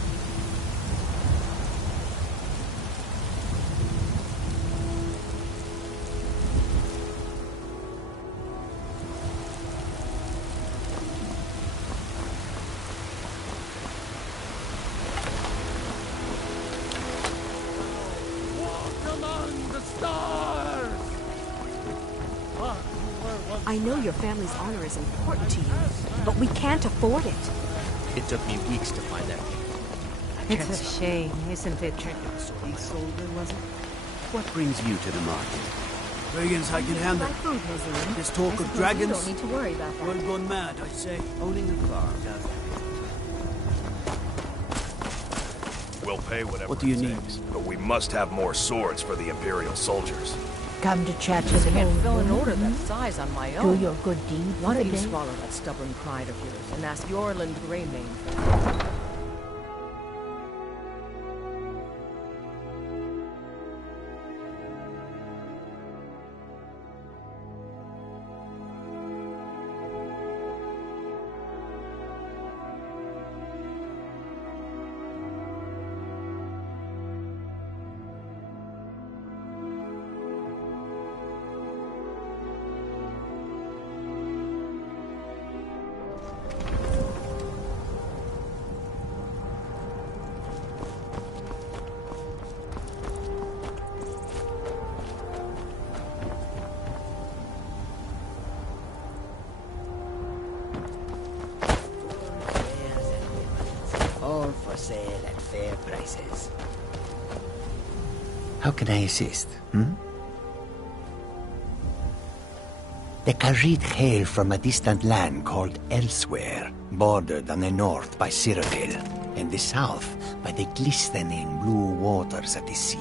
I know your family's honor is important to you, but we can't afford it. It took me weeks to find that. It's a shame, isn't it? He sold her, was it? What brings you to the market? Dragons I can handle. This talk of dragons. You don't need to worry about that. World gone mad, I say. Owning a farm does We'll pay whatever What do you it need? takes, but we must have more swords for the Imperial soldiers. Come to chat with me. I can't fill an order that size on my own. Do your good deed. Why don't you today. swallow that stubborn pride of yours and ask Yorland Greymane? All for sale at fair prices. How can I assist, The Khajiit hail from a distant land called Elsewhere, bordered on the north by Cyrodiil, and the south by the glistening blue waters of the sea.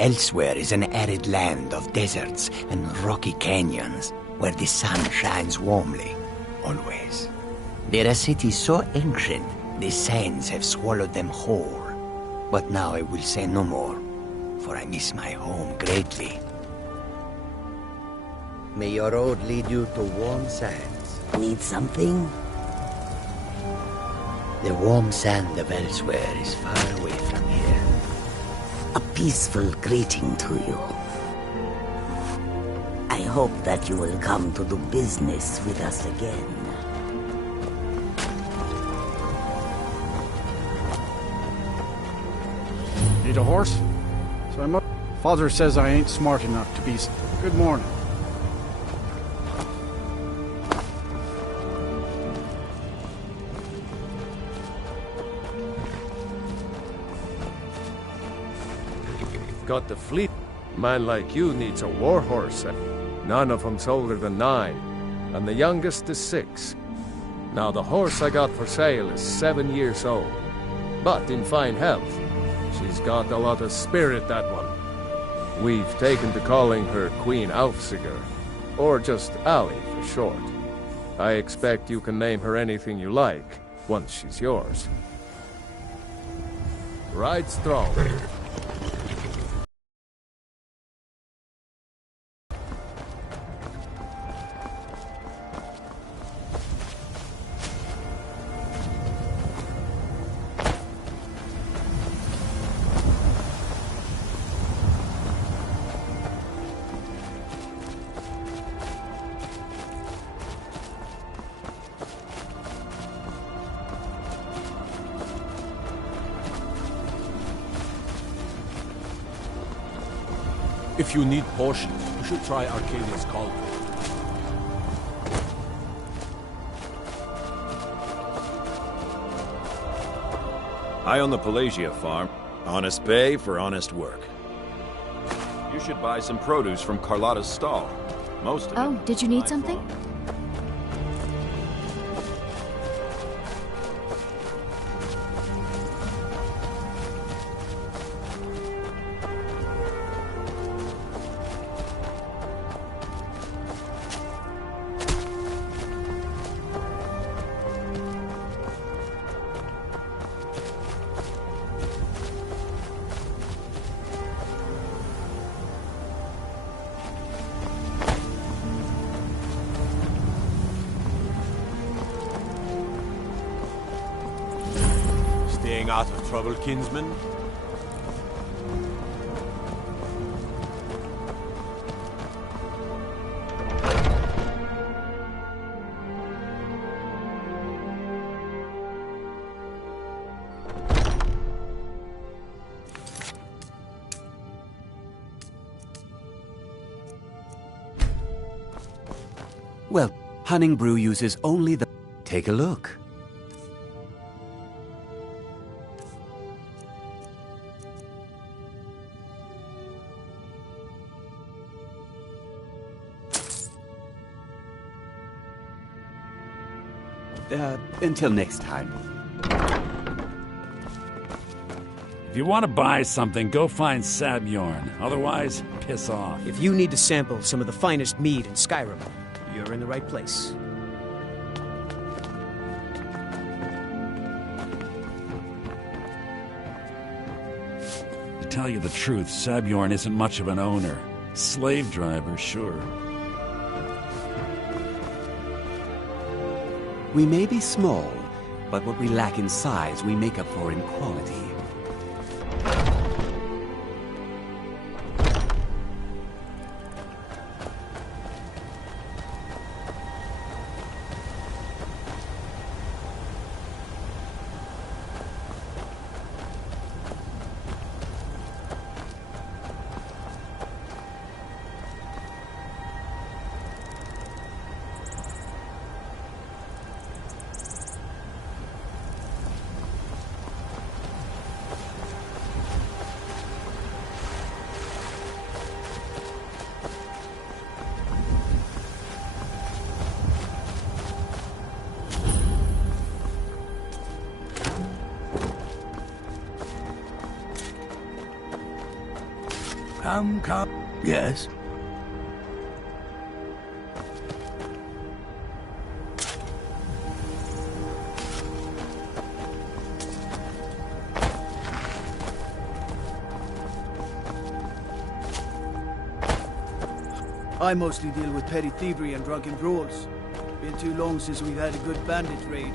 Elsewhere is an arid land of deserts and rocky canyons, where the sun shines warmly, always. They're a city so ancient, the sands have swallowed them whole. But now I will say no more, for I miss my home greatly. May your road lead you to warm sands. Need something? The warm sand of Elsewhere is far away from here. A peaceful greeting to you. I hope that you will come to do business with us again. Need a horse? So I'm up. Father says I ain't smart enough to be... Good morning. Got the fleet. Man like you needs a war horse. None of them's older than 9, and the youngest is 6. Now the horse I got for sale is 7 years old, but in fine health. She's got a lot of spirit, that one. We've taken to calling her Queen Alfsiger, or just Ali for short. I expect you can name her anything you like, once she's yours. Ride strong. If you need potions, you should try Arcadia's Cauldron. I own the Pelagia farm. Honest pay for honest work. You should buy some produce from Carlotta's stall. Most of Oh, it. did you need something? Staying out of trouble, kinsman? Well, Hunning Brew uses only the... Take a look. Until next time. If you want to buy something, go find Sabjorn. Otherwise, piss off. If you need to sample some of the finest mead in Skyrim, you're in the right place. To tell you the truth, Sabjorn isn't much of an owner. Slave driver, sure. We may be small, but what we lack in size, we make up for in quality. Come. Yes? I mostly deal with petty thievery and drunken brawls. Been too long since we've had a good bandit raid.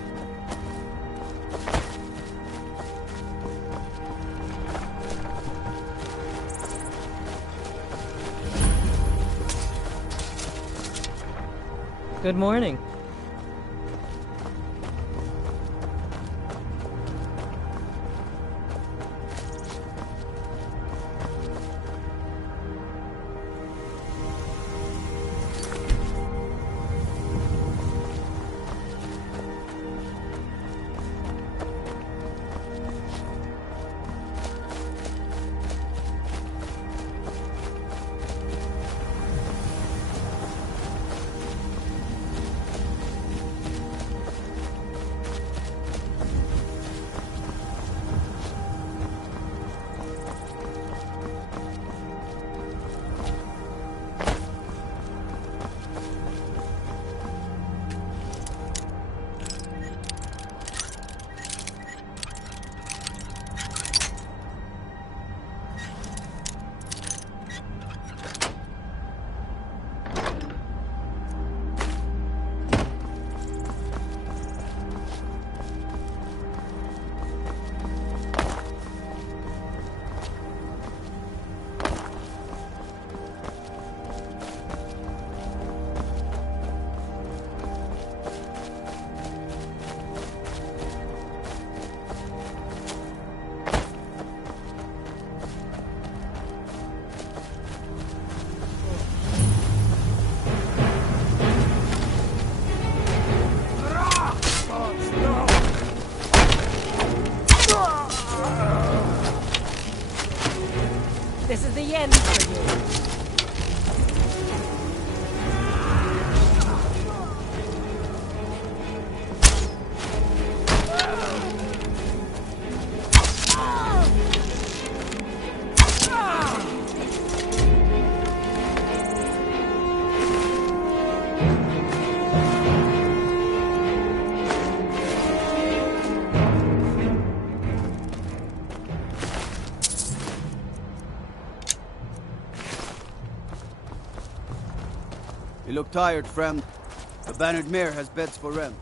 Good morning. This is the end for you. You look tired, friend. The Bannered Mare has beds for rent.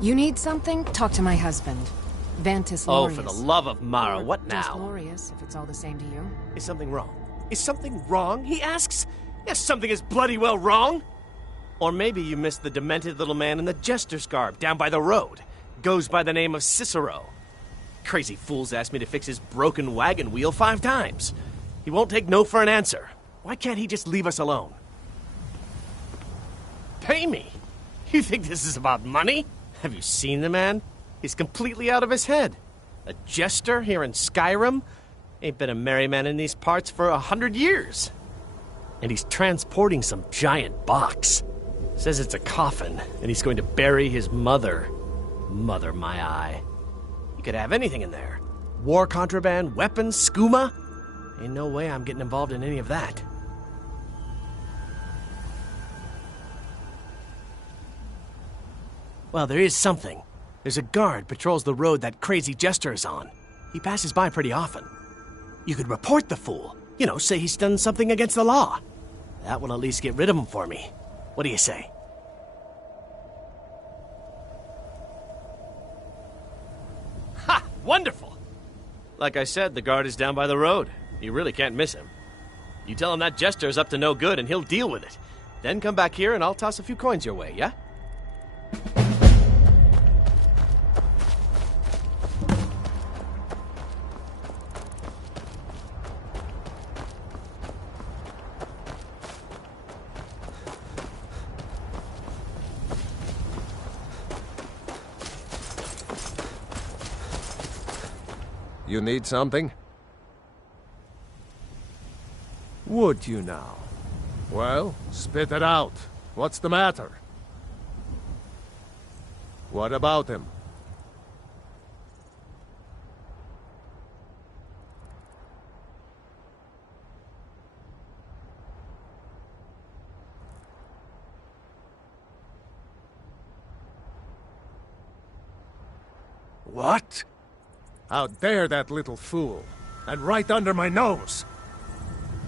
You need something? Talk to my husband. Vantis Oh, Lorius. for the love of Mara, what Just now? Lorius, if it's all the same to you. Is something wrong? Is something wrong, he asks? Yes, something is bloody well wrong. Or maybe you missed the demented little man in the jester's garb down by the road. Goes by the name of Cicero. Crazy fool's asked me to fix his broken wagon wheel 5 times. He won't take no for an answer. Why can't he just leave us alone? Pay me? You think this is about money? Have you seen the man? He's completely out of his head. A jester here in Skyrim? Ain't been a merry man in these parts for 100 years. And he's transporting some giant box. Says it's a coffin, and he's going to bury his mother. Mother, my eye. You could have anything in there. War contraband, weapons, skooma. Ain't no way I'm getting involved in any of that. Well, there is something. There's a guard patrols the road that crazy jester is on. He passes by pretty often. You could report the fool. You know, say he's done something against the law. That will at least get rid of him for me. What do you say? Ha! Wonderful! Like I said, the guard is down by the road. You really can't miss him. You tell him that jester's up to no good and he'll deal with it. Then come back here and I'll toss a few coins your way, yeah? You need something? Would you now? Well, spit it out. What's the matter? What about him? What? How dare that little fool? And right under my nose!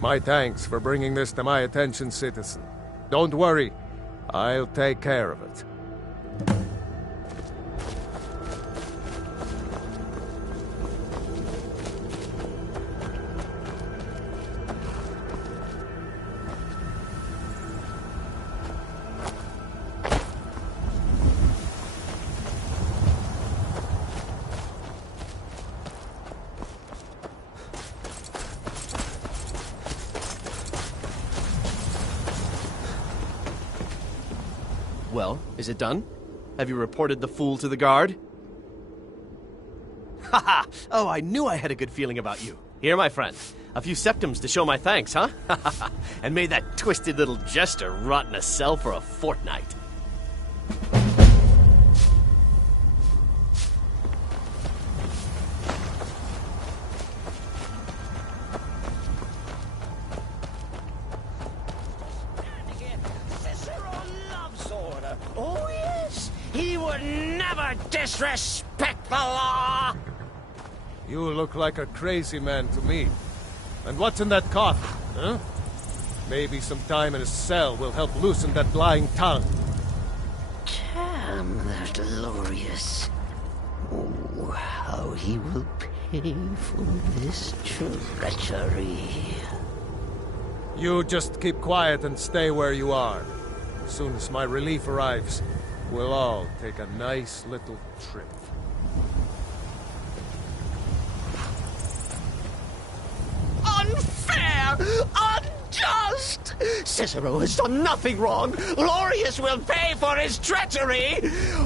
My thanks for bringing this to my attention, citizen. Don't worry, I'll take care of it. Well, is it done? Have you reported the fool to the guard? Haha! Oh, I knew I had a good feeling about you. Here, my friend. A few septims to show my thanks, huh? And may that twisted little jester rot in a cell for a fortnight. Oh, yes! He would never disrespect the law! You look like a crazy man to me. And what's in that coffin, huh? Maybe some time in a cell will help loosen that lying tongue. Damn that Lorius. Oh, how he will pay for this treachery. You just keep quiet and stay where you are. As soon as my relief arrives, we'll all take a nice little trip. Unfair! Unjust! Cicero has done nothing wrong. Lorius will pay for his treachery.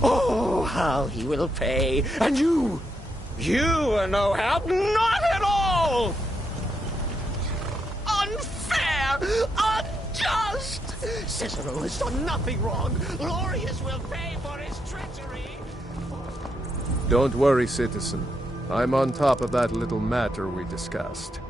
Oh, how he will pay. And you are no help. Not at all! Unfair! Unjust! Cicero has done nothing wrong. Lorius will pay for his treachery. Don't worry, citizen. I'm on top of that little matter we discussed.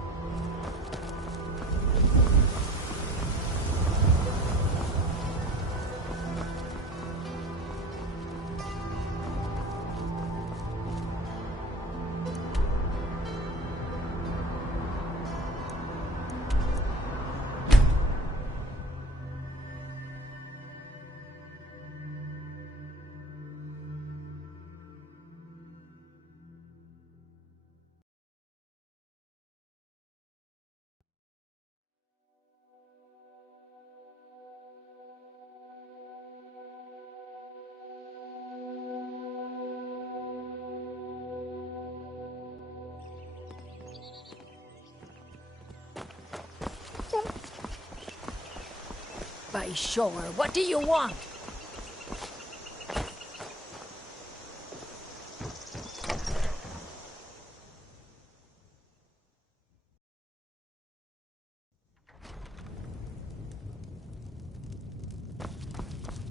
Why, sure. What do you want?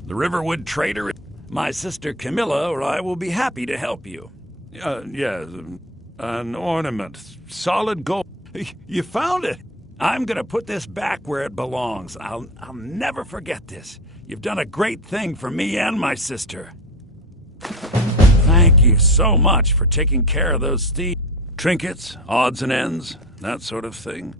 The Riverwood trader, my sister Camilla, or I will be happy to help you. Yes, an ornament, solid gold. You found it! I'm gonna put this back where it belongs. I'll never forget this. You've done a great thing for me and my sister. Thank you so much for taking care of those thieves. Trinkets, odds and ends, that sort of thing.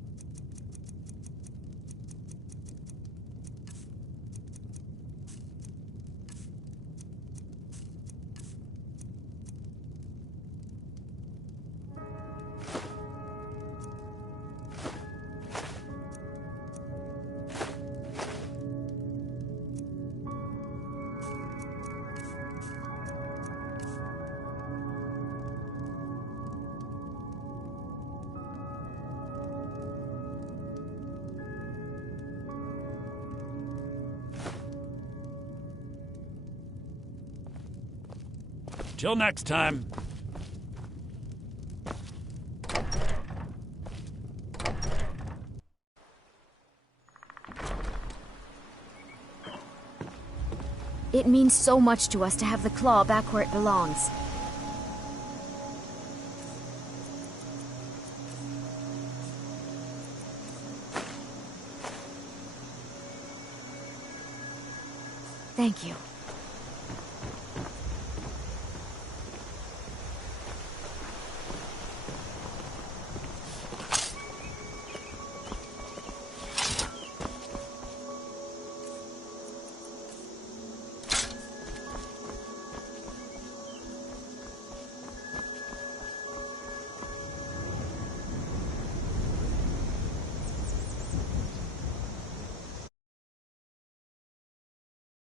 Till next time. It means so much to us to have the claw back where it belongs. Thank you.